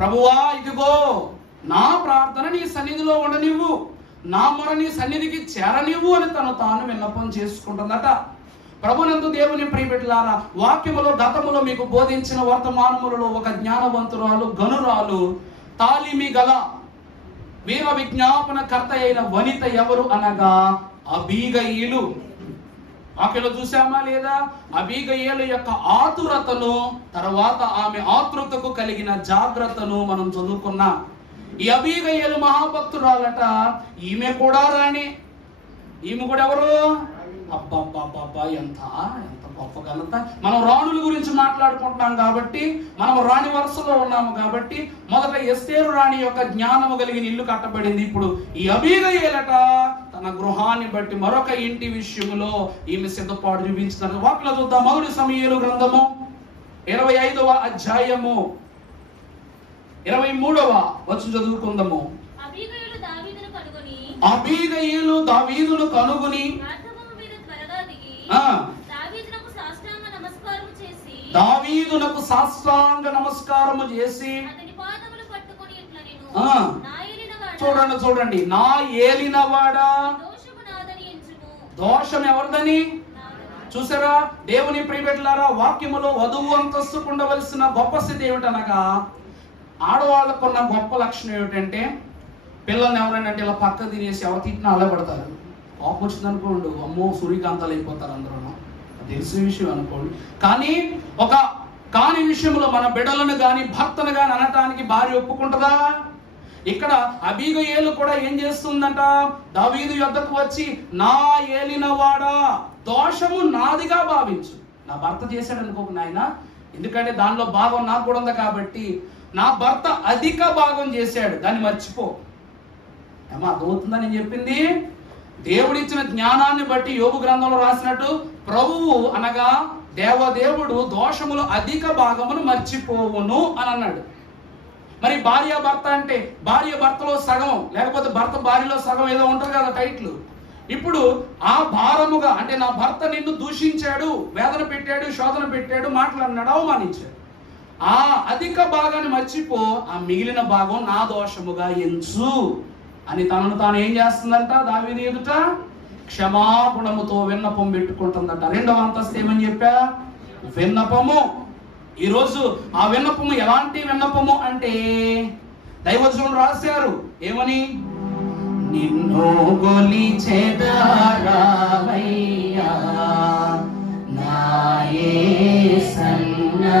ప్రభువా ఇదిగో నా ప్రార్థన నీ సన్నిధిలో ఉండనివ్వు, నా మొర నీ సన్నిధికి చేరనివ్వు అని తను తాను విన్నపం చేసుకుంటుందట. ప్రభునందు దేవుని ప్రియబిడ్డలారా, వాక్యములో గతములో మీకు బోధించిన వర్తమానములలో ఒక జ్ఞానవంతురాలు, గనురాలు, తాలిమి గల వీర విజ్ఞాపన కర్త అయిన వనిత ఎవరు అనగా అబీగయీలు. వాక్యలో చూసామా లేదా? అబీగయీలు యొక్క ఆతురతను, తర్వాత ఆమె ఆతృతకు కలిగిన జాగ్రత్తను మనం చదువుకున్నాం. ఈ అబీగయీలు మహాభక్తురాలట. ఈమె కూడా రాణి. ఈమె కూడా ఎవరు? అబ్బబ్బబ్బబ్బా, ఎంత గొప్ప ఘనత. మనం రాణుల గురించి మాట్లాడుకుంటున్నాం కాబట్టి, మనం రాణి వరుసలో ఉన్నాము కాబట్టి, మొదట ఎస్తేరు రాణి యొక్క జ్ఞానము కలిగిన ఇల్లు కట్టబడింది. ఇప్పుడు ఈ అబీగయీలట తన నా గృహాన్ని బట్టి మరొక ఇంటి విషయంలో ఈమె సిద్ధపాటు చూపించినారు. వాక్లో చూద్దాం. 1 సమూయేలు గ్రంథము 25వ అధ్యాయము 23వ వచనం చదువుకుందాము. అబీగయీలు దావీదును కనుగొని దావీదునకు సాష్టాంగ నమస్కారము చేసి చూడండి, నా ఏలినవాడా, దోషం ఎవరిదని చూసారా? దేవుని ప్రియబిడ్డలారా, వాక్యములో వధువు అంతస్తుకు ఉండవలసిన గొప్ప స్థితి ఏమిటనగా, ఆడవాళ్ళకున్న గొప్ప లక్షణం ఏమిటంటే, పిల్లల్ని ఎవరైనా అంటే ఇలా పక్క తినేసి ఎవరు తిట్టినా అలా పడతారు. కోపం వచ్చింది అనుకోండి, అమ్మో సూర్యకాంతాలు అయిపోతారు అందరూ, తెలిసిన విషయం అనుకోండి. కానీ ఒక కాని విషయంలో మన బిడ్డలను గాని భర్తను గాని అనటానికి భార్య ఒప్పుకుంటుందా? ఇక్కడ అబీగయేలు కూడా ఏం చేస్తుందంట, దావీదు యొద్దకు వచ్చి, నా ఏలినవాడా, దోషము నాదిగా భావించు. నా భర్త చేశాడు అనుకోకు నాయన, ఎందుకంటే దానిలో భాగం నాకు కూడా ఉంది కాబట్టి, నా భర్త అధిక భాగం చేశాడు, దాన్ని మర్చిపో. ఏమో అర్థమవుతుందా నేను చెప్పింది? దేవుడిచ్చిన జ్ఞానాన్ని బట్టి యోబు గ్రంథంలో రాసినట్టు, ప్రభువు అనగా దేవదేవుడు దోషములు అధిక భాగమును మర్చిపోవును అని అన్నాడు. మరి భార్య భర్త అంటే భార్య భర్తలో సగం, లేకపోతే భర్త భార్యలో సగం ఏదో ఉంటుంది కదా టైట్లు. ఇప్పుడు ఆ భారముగా అంటే నా భర్త నిన్ను దూషించాడు, వేదన పెట్టాడు, శోధన పెట్టాడు, మాట్లాడినాడు, అవమానించాడు, ఆ అధిక భాగాన్ని మర్చిపో, ఆ మిగిలిన భాగం నా దోషముగా ఎంచు అని తనను తాను ఏం చేస్తుందంట, దావీదు ఎదుట క్షమాగుణముతో విన్నపం పెట్టుకుంటుందట. 2వ అంతస్తు ఏమని చెప్పా, విన్నపము. ఈరోజు ఆ విన్నపము ఎలాంటి విన్నపము అంటే, దైవజనులు రాశారు ఏమని, నిన్ను గొలిచెదరావయ్యా నా యేసయ్యా,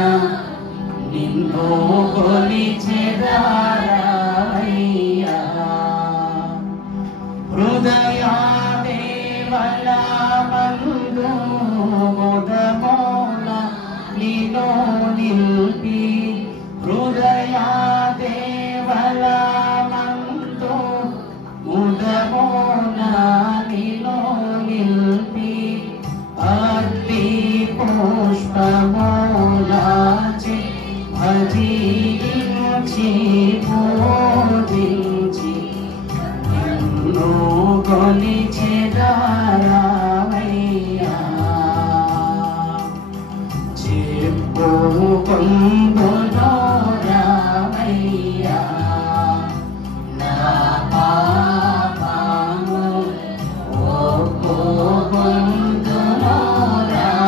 నిన్ను గొలిచెదరావయ్యా, హృదయాదేవలమందు ముదమోల నిలో నిల్పి, హృదయాదేవలమందు ముదమోల నిలో నిల్పి, అగ్ని పుష్పమోలాచి భజించి పూజించి నిన్ను కొలిచెదరావయ్యా, చెప్పుకొందురావయ్యా నా పాపము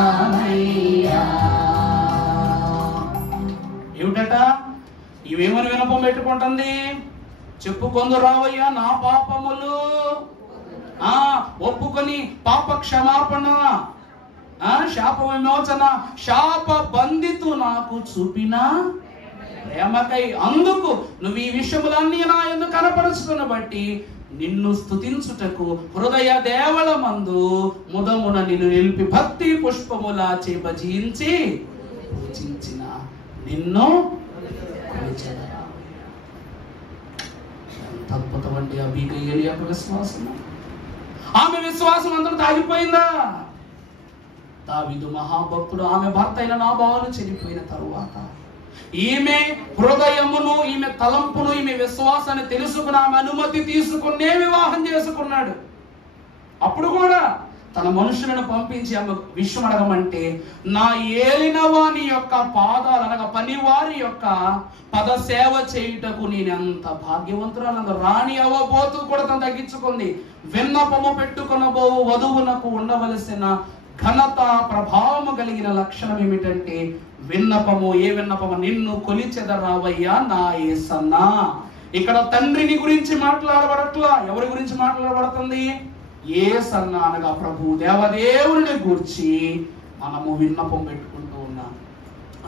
ఒప్పుకొందురావయ్యా. ఏమిటట? ఇవేమని వినపం పెట్టుకుంటుంది, చెప్పుకొందురావయ్యా నా పాపములు, ఒప్పుకొని పాప క్షమాపణ, శాప విమోచన, శాప బంధితు నాకు చూపిన ప్రేమకై, అందుకు నువ్వు ఈ విషయములన్నీ నా యందు కనపరుచుకున్న బట్టి నిన్ను స్తుతించుటకు హృదయ దేవలమందు ముదమున నిన్ను నిలిపి భక్తి పుష్పములా భజించి పూజించిన నిన్ను కొలిచెదరా. ఎంత అద్భుతమంటే అబీగయేలు యొక్క విశ్వాసం. ఆమె విశ్వాసం అందరూ తాగిపోయిందా? దావీదు మహాభక్తుడు, ఆమె భర్త అయిన నాబాలు చనిపోయిన తరువాత ఈమె హృదయమును, ఈమె తలంపును, ఈమె విశ్వాసాన్ని తెలుసుకుని ఆమె అనుమతి తీసుకునే వివాహం చేసుకున్నాడు. అప్పుడు కూడా తన మనుషులను పంపించి ఆమె విషయం అడగమంటే, నా ఏలినవాని యొక్క పాదాలు అనగా పనివారి యొక్క పద సేవ చేయుటకు నేనెంత భాగ్యవంతురాలు. రాణి అవ్వబోతూ కూడా తను తగ్గించుకుంది. విన్నపము పెట్టుకొనబోవు వధువునకు ఉండవలసిన ఘనత ప్రభావము కలిగిన లక్షణం ఏమిటంటే విన్నపము. ఏ విన్నపము? నిన్ను కొలిచెదరావయ్యా నా యేసన్నా. ఇక్కడ తండ్రిని గురించి మాట్లాడబడట్లా, ఎవరి గురించి మాట్లాడబడుతుంది? యేసన్నా అనగా ప్రభు దేవదేవుని గురించి మనము విన్నపం పెట్టుకుంటూ ఉన్నాం.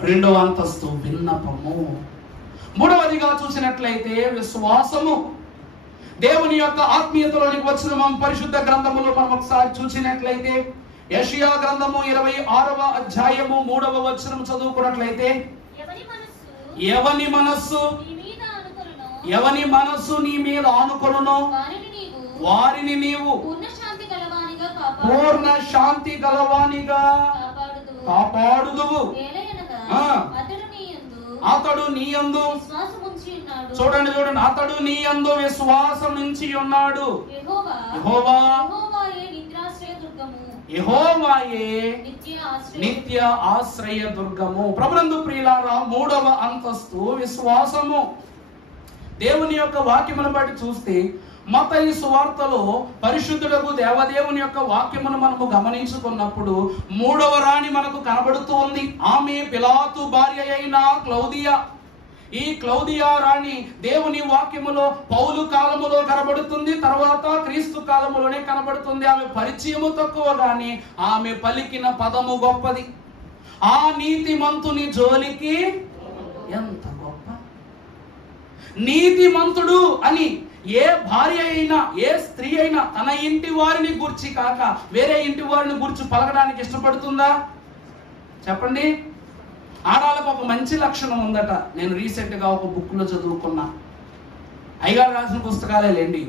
2వ అంతస్తు విన్నపము. 3వదిగా చూసినట్లయితే విశ్వాసము. దేవుని యొక్క ఆత్మీయతలోనికి వచ్చిన మనం పరిశుద్ధ గ్రంథములో మనం ఒకసారి చూసినట్లయితే యెషయా గ్రంథము 26వ అధ్యాయము 3వ వచనం చదువుకున్నట్లయితే, ఎవని మనస్సు నీ మీద ఆనుకొనునో పూర్ణ శాంతి గలవానిగా కాపాడుదువు. అతడు నీ యందు చూడండి, అతడు నీ యందు విశ్వాసం నుంచి ఉన్నాడు. యెహోవాయే నిత్య ఆశ్రయ దుర్గము. ప్రభునందు ప్రియులారా, 3వ అంతస్తు విశ్వాసము. దేవుని యొక్క వాక్యమును బట్టి చూస్తే మత్తయి సువార్తలో పరిశుద్ధులకు దేవదేవుని యొక్క వాక్యమును మనము గమనించుకున్నప్పుడు 3వ రాణి మనకు కనబడుతూ ఉంది. ఆమె పిలాతు భార్య అయిన క్లౌదియా. ఈ క్లౌదియా రాణి దేవుని వాక్యములో పౌలు కాలములో కనబడుతుంది, తర్వాత క్రీస్తు కాలములోనే కనబడుతుంది. ఆమె పరిచయము తక్కువ గాని ఆమె పలికిన పదము గొప్పది. ఆ నీతిమంతుని జోలికి ఎంత గొప్ప నీతిమంతుడు అని ఏ భార్య అయినా ఏ స్త్రీ అయినా తన ఇంటి వారిని గూర్చి కాక వేరే ఇంటి వారిని గూర్చి పలకడానికి ఇష్టపడుతుందా? చెప్పండి. ఆడాలకు ఒక మంచి లక్షణం ఉందట. నేను రీసెంట్గా ఒక బుక్లో చదువుకున్నా, అయ్యగారు రాసిన పుస్తకాలే లేండి.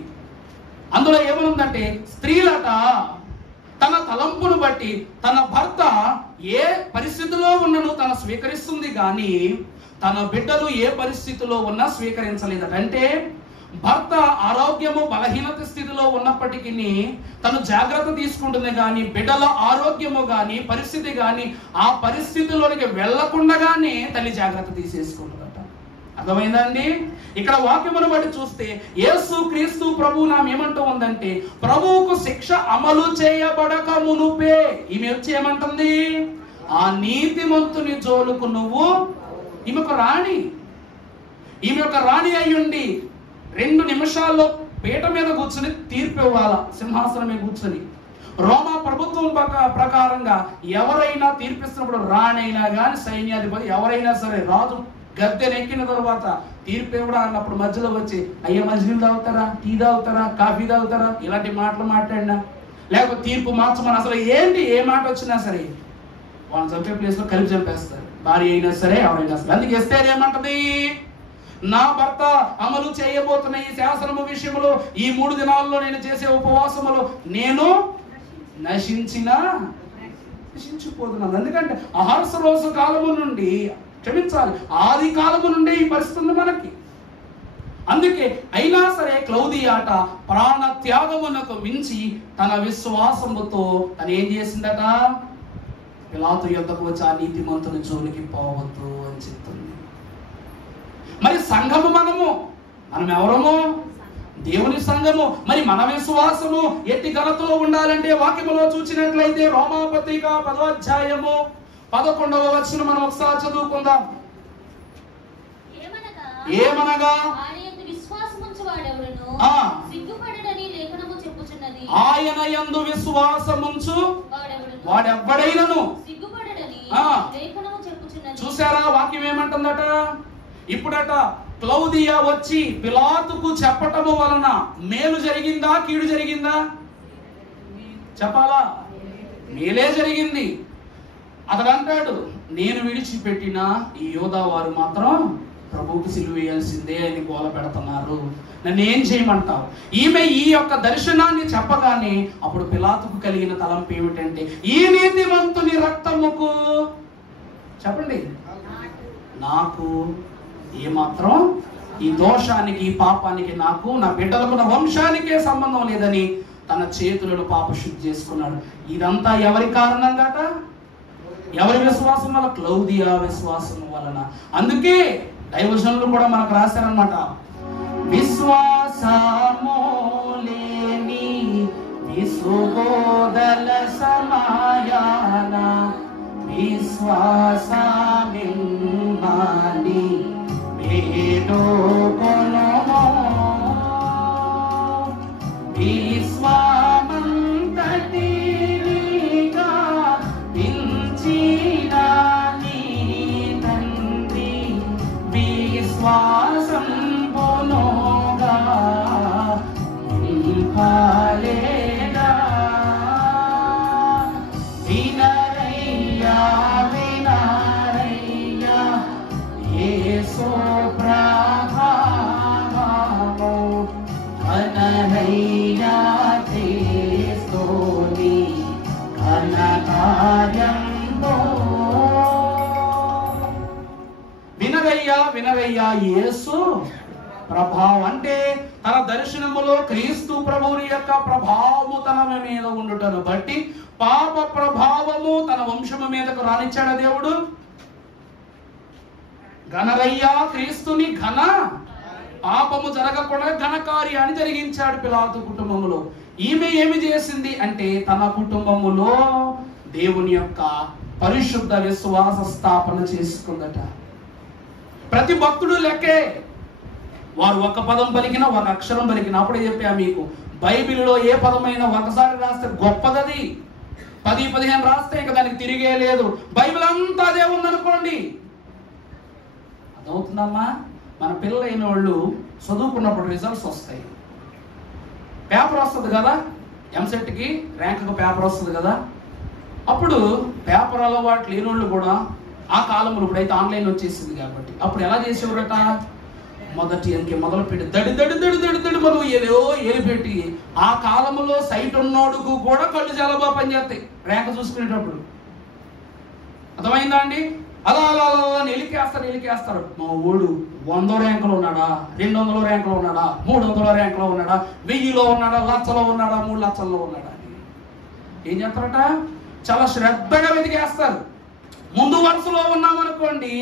అందులో ఏమనుందంటే, స్త్రీలట తన తలంపును బట్టి తన భర్త ఏ పరిస్థితిలో ఉన్నను తను స్వీకరిస్తుంది కానీ తన బిడ్డలు ఏ పరిస్థితిలో ఉన్నా స్వీకరించలేదట. అంటే భర్త ఆరోగ్యము బలహీనత స్థితిలో ఉన్నప్పటికీ తను జాగ్రత్త తీసుకుంటుంది కానీ బిడ్డల ఆరోగ్యము కానీ పరిస్థితి కానీ ఆ పరిస్థితిలోనికి వెళ్లకుండానే తల్లి జాగ్రత్త తీసేసుకుంటుందట. అర్థమైందండి? ఇక్కడ వాక్యమును బట్టి చూస్తే యేసు క్రీస్తు ప్రభు నామ ఏమంటూ ఉందంటే, ప్రభువుకు శిక్ష అమలు చేయబడక మునుపే ఈమె వచ్చి ఏమంటుంది, ఆ నీతిమంతుని జోలుకు నువ్వు, ఈమె ఒక రాణి అయ్యుండి 2 నిమిషాల్లో పీట మీద కూర్చుని తీర్పు ఇవ్వాల, సింహాసనం మీద కూర్చుని. రోమా ప్రభుత్వం ప్రకారంగా ఎవరైనా తీర్పిస్తున్నప్పుడు రాణైనా కానీ సైన్యాధిపతి ఎవరైనా సరే రాజు గద్దెనెక్కిన తర్వాత తీర్పు ఇవ్వడా అన్నప్పుడు మధ్యలో వచ్చి, అయ్యా మంచినీళ్ళు తాగుతారా, టీ తాగుతారా, కాఫీ తాగుతారా, ఇలాంటి మాటలు మాట్లాడినా లేకపోతే తీర్పు మార్చమని అసలు ఏంటి ఏ మాట వచ్చినా సరే వాళ్ళని చంపే ప్లేస్ లో కలిపి చంపేస్తారు, భార్య అయినా సరే ఎవరైనా సరే. అందుకే ఎస్తేర్ ఏమంటది, నా భర్త అమలు చేయబోతున్న ఈ శాసనము విషయంలో ఈ 3 దినాల్లో నేను చేసే ఉపవాసములో నేను నశించిపోతున్నాను. ఎందుకంటే అహర్స రోజు కాలము నుండి, క్షమించాలి, ఆది కాలము నుండి ఈ పరిస్థితి మనకి. అందుకే అయినా సరే క్లౌదియాట ప్రాణ త్యాగమునకు మించి తన విశ్వాసముతో తను ఏం చేసిందట, పిలాతు యొద్దకు వచ్చి ఆ నీతిమంతుని జోలికి పోవద్దు అని చెప్తుంది. మరి సంఘము మనం ఎవరము? దేవుని సంఘము. మరి మన విశ్వాసము ఎట్టి ఘనతలో ఉండాలంటే వాక్యములో చూసినట్లయితే రోమాపత్రిక 10వ అధ్యాయము 11వ వచనం మనం ఒకసారి చదువుకుందాం. ఏమనగా ఆయన యందు విశ్వాసముంచు వాడెవ్వడైనను. చూసారా వాక్యం ఏమంటుందట? ఇప్పుడట క్లౌదియా వచ్చి పిలాతుకు చెప్పటము వలన మేలు జరిగిందా, కీడు జరిగిందా? చెప్పాలా? మేలే జరిగింది. అతడు అంటాడు, నేను విడిచిపెట్టిన ఈ యోధా వారు మాత్రం ప్రభువుకి సిలువ వేయాల్సిందే అని గోల పెడుతున్నారు, నన్ను ఏం చేయమంటావు? ఈమె ఈ యొక్క దర్శనాన్ని చెప్పగానే అప్పుడు పిలాతుకు కలిగిన తలంపు ఏమిటంటే, ఈ నీతిమంతుని రక్తముకు, చెప్పండి, నాకు ఏమాత్రం ఈ దోషానికి ఈ పాపానికి నాకు నా బిడ్డలకు నా వంశానికే సంబంధం లేదని తన చేతులను పాపశుద్ధి చేసుకున్నాడు. ఇదంతా ఎవరి కారణంగాట? ఎవరి విశ్వాసం వల్ల? క్లౌదియా విశ్వాసం వలన. అందుకే దైవజనులు కూడా మనకు రాశారనమాట, విశ్వాసము లేని విసుగోదల సమాయాన విశ్వాసమిమ్మాని వేడో కొనమో విశ్వామంతటిగా పిలిచిన నీ తండ్రి విశ్వాసం పొనోగా నింపాలేగా. వినరయ్యా వినరయ్యా యేసు ప్రభావము అనరయ్యా ఎవరయ్యా? యేసు ప్రభావం. అంటే తన దర్శనములో క్రీస్తు ప్రభువుని యొక్క ప్రభావము తన మీద ఉండుటను బట్టి పాప ప్రభావము తన వంశము మీదకు రానిచ్చాడు దేవుడు. ఘనరయ్యా క్రీస్తుని, ఘన పాపము జరగకుండా ఘనకార్యాన్ని జరిగించాడు పిలాతు కుటుంబములో. ఈమె ఏమి చేసింది అంటే తన కుటుంబములో దేవుని యొక్క పరిశుద్ధ విశ్వాస స్థాపన చేసుకుందట. ప్రతి భక్తుడు లెక్కే. వారు ఒక పదం పలికినా, ఒక అక్షరం పలికినా, అప్పుడే చెప్పా మీకు, బైబిల్లో ఏ పదమైనా ఒకసారి రాస్తే గొప్పదది. 10-15 రాస్తే ఇంకా దానికి తిరిగే లేదు. బైబిల్ అంతా అదే ఉందనుకోండి. అదవుతుందమ్మా. మన పిల్లలైన వాళ్ళు చదువుకున్నప్పుడు రిజల్ట్స్ వస్తాయి, పేపర్ వస్తుంది కదా, ఎంసెట్కి ర్యాంకుకు పేపర్ వస్తుంది కదా. అప్పుడు పేపర్ అలవాటు లేని వాళ్ళు కూడా ఆ కాలంలో, ఇప్పుడైతే ఆన్లైన్ వచ్చేసింది కాబట్టి, అప్పుడు ఎలా చేసేవారట? మొదటి అంకె మొదలు పెట్టి దడి దడి దడి దడి దడి మనం ఏదో ఏలిపెట్టి, ఆ కాలంలో సైట్ ఉన్నోడుకు కూడా కళ్ళు చాలా బాగా పనిచేస్తాయి ర్యాంక్ చూసుకునేటప్పుడు. అర్థమైందా అండి? అలా అలా అలా ఎలికేస్తారు. మా ఊడు 100 ర్యాంకులో ఉన్నాడా, 200 ర్యాంకులో ఉన్నాడా, 300 ర్యాంకులో ఉన్నాడా, 1000లో ఉన్నాడా, 1,00,000లో ఉన్నాడా, 3 లక్షల్లో ఉన్నాడా అని ఏం చేస్తారట? చాలా శ్రద్ధగా వెతికేస్తారు. ముందు వరుసలో ఉన్నామనుకోండి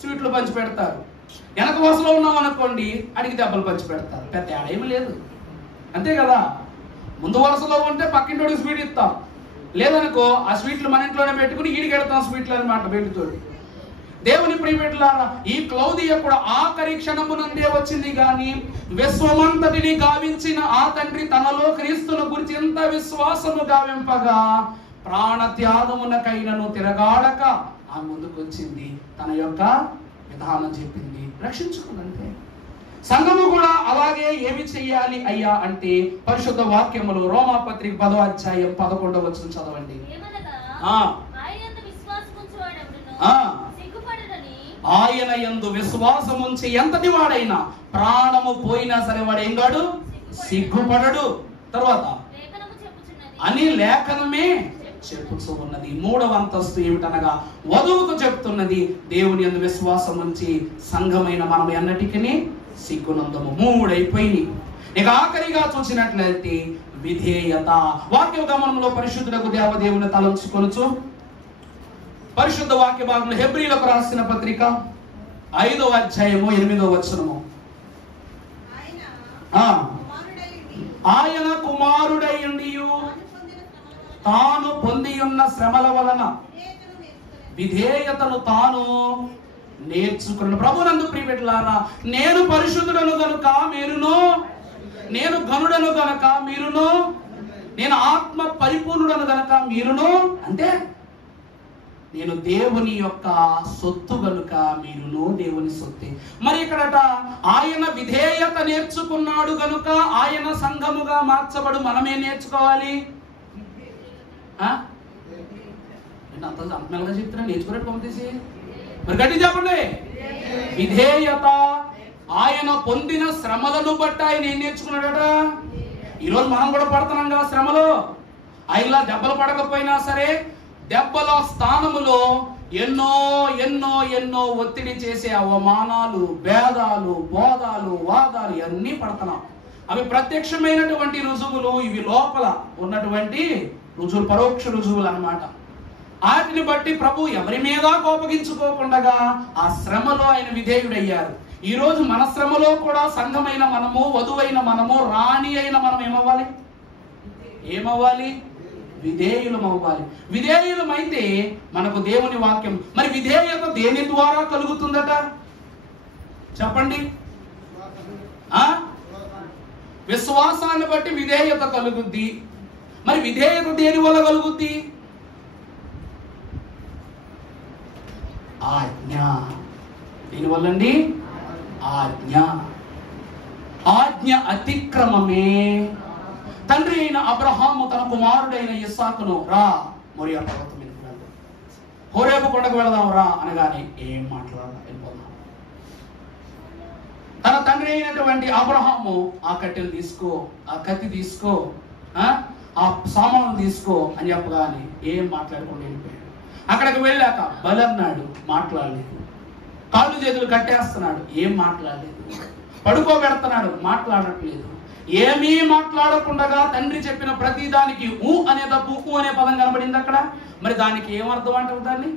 స్వీట్లు పంచి పెడతారు, వెనక వరుసలో ఉన్నామనుకోండి అడిగి దెబ్బలు పంచి పెడతారు. పెద్ద తేడా ఏమీ లేదు, అంతే కదా. ముందు వరుసలో ఉంటే పక్కింటోడికి స్వీట్ ఇస్తాం, లేదనుకో ఆ స్వీట్లు మన ఇంట్లోనే పెట్టుకుని ఈడికెడతాం స్వీట్లు అనమాట బయటతోటి. దేవుని ప్రియబిడ్డలారా, ఈ క్లౌదియ కూడా ఆఖరి క్షణమునందే వచ్చింది కానీ విశ్వమంతటిని గావించిన ఆ తండ్రి తనలో క్రీస్తును గురించి ఎంత విశ్వాసము గావింపగా ప్రాణ త్యాగమునకైనను తిరగాడక ఆ ముందుకు వచ్చింది, తన యొక్క విధానం చెప్పింది, రక్షించుకుందంటే. సంఘము కూడా అలాగే ఏమి చెయ్యాలి అయ్యా అంటే పరిశుద్ధ వాక్యములు రోమాపత్రిక 10వ అధ్యాయం 11వ వచనం చదవండి. ఆయన యందు విశ్వాసముంచి ఎంతటి వాడైనా ప్రాణము పోయినా సరే వాడు ఏం కాడు, సిగ్గుపడడు. తర్వాత అని లేఖనమే చెప్పుతూ ఉన్నది. 3వ అంతస్తు ఏమిటనగా వధువుకు చెప్తున్నది, దేవుని యందు విశ్వాసం ఉంచి సంఘమైన మనం ఎన్నటికీ సిగ్గునందము. 3 అయిపోయింది. ఇక ఆఖరిగా చూసినట్లయితే విధేయత. వాక్య గమనంలో పరిశుద్ధులకు దేవదేవుని తలంచుకొనుచు పరిశుద్ధ వాక్య భాగంలో హెబ్రీలకు రాసిన పత్రిక 5వ అధ్యాయము 8వ వచనము. ఆయన కుమారుడైయుండియు తాను పొందియున్న శ్రమల వలన విధేయతను తాను నేర్చుకున్న ప్రభునందు ప్రియబిడ్డలారా, నేను పరిశుద్ధుడను గనుక మీరును, నేను ఘనుడను గనుక మీరును, నేను ఆత్మ పరిపూర్ణుడను గనుక మీరును, అంటే నేను దేవుని యొక్క సొత్తు గనుక మీరును దేవుని సొత్తే. మరి ఇక్కడట ఆయన విధేయత నేర్చుకున్నాడు గనుక ఆయన సంఘముగా మార్చబడు మనమే నేర్చుకోవాలి. అంత మెల్లగా చెప్తున్నా, నేర్చుకున్నట్టు పంపేసి మరి గట్టి చెప్పండి. విధేయత. ఆయన పొందిన శ్రమలను బట్టి ఆయన ఏం నేర్చుకున్నాడట? ఈరోజు మనం కూడా పడుతున్నాం కదా శ్రమలో. ఆయనలా దెబ్బలు పడకపోయినా సరే దెబ్బల స్థానములో ఎన్నో ఎన్నో ఎన్నో ఒత్తిడి చేసే అవమానాలు, భేదాలు, బోధాలు, వాదాలు అన్నీ పడుతున్నాం. అవి ప్రత్యక్షమైనటువంటి రుజువులు, ఇవి లోపల ఉన్నటువంటి రుజువులు, పరోక్ష రుజువులు అన్నమాట. వాటిని బట్టి ప్రభు ఎవరి మీద కోపగించుకోకుండా ఆ శ్రమలో ఆయన విధేయుడయ్యారు. ఈ రోజు మన శ్రమలో కూడా సంఘమైన మనము, వధువైన మనము, రాణి అయిన మనం ఏమవ్వాలి? విధేయులం అవ్వాలి. విధేయులమైతే మనకు దేవుని వాక్యం. మరి విధేయత దేని ద్వారా కలుగుతుందట చెప్పండి? విశ్వాసాన్ని బట్టి విధేయత కలుగుద్ది. మరి విధేయత దేని వల్ల కలుగుద్ది? ఆజ్ఞ. దీనివల్లండి ఆజ్ఞ. ఆజ్ఞ అతిక్రమమే. తండ్రి అయిన అబ్రహాము తన కుమారుడైన ఇస్సాకును రా మోరియా పర్వతం మీదకి వెళ్దాం, హోరేబు కొండకు వెళదాం రా అనగానే ఏం మాట్లాడాలి, వెళ్ళిపోదాం. తన తండ్రి అయినటువంటి అబ్రహాము ఆ కట్టెలు తీసుకో, ఆ కత్తి తీసుకో, ఆ సామాను తీసుకో అని చెప్పగానే ఏం మాట్లాడకుండా వెళ్ళిపోయాడు. అక్కడికి వెళ్ళాక బలన్నాడు, మాట్లాడలేదు. కాళ్ళు చేతులు కట్టేస్తున్నాడు, ఏం మాట్లాడలేదు. పడుకోబెడుతున్నాడు, మాట్లాడట్లేదు. ఏమీ మాట్లాడకుండా తండ్రి చెప్పిన ప్రతి దానికి ఊ అనే తప్ప ఊ అనే పదం కనబడింది అక్కడ. మరి దానికి ఏమర్థం అంటారు? దాన్ని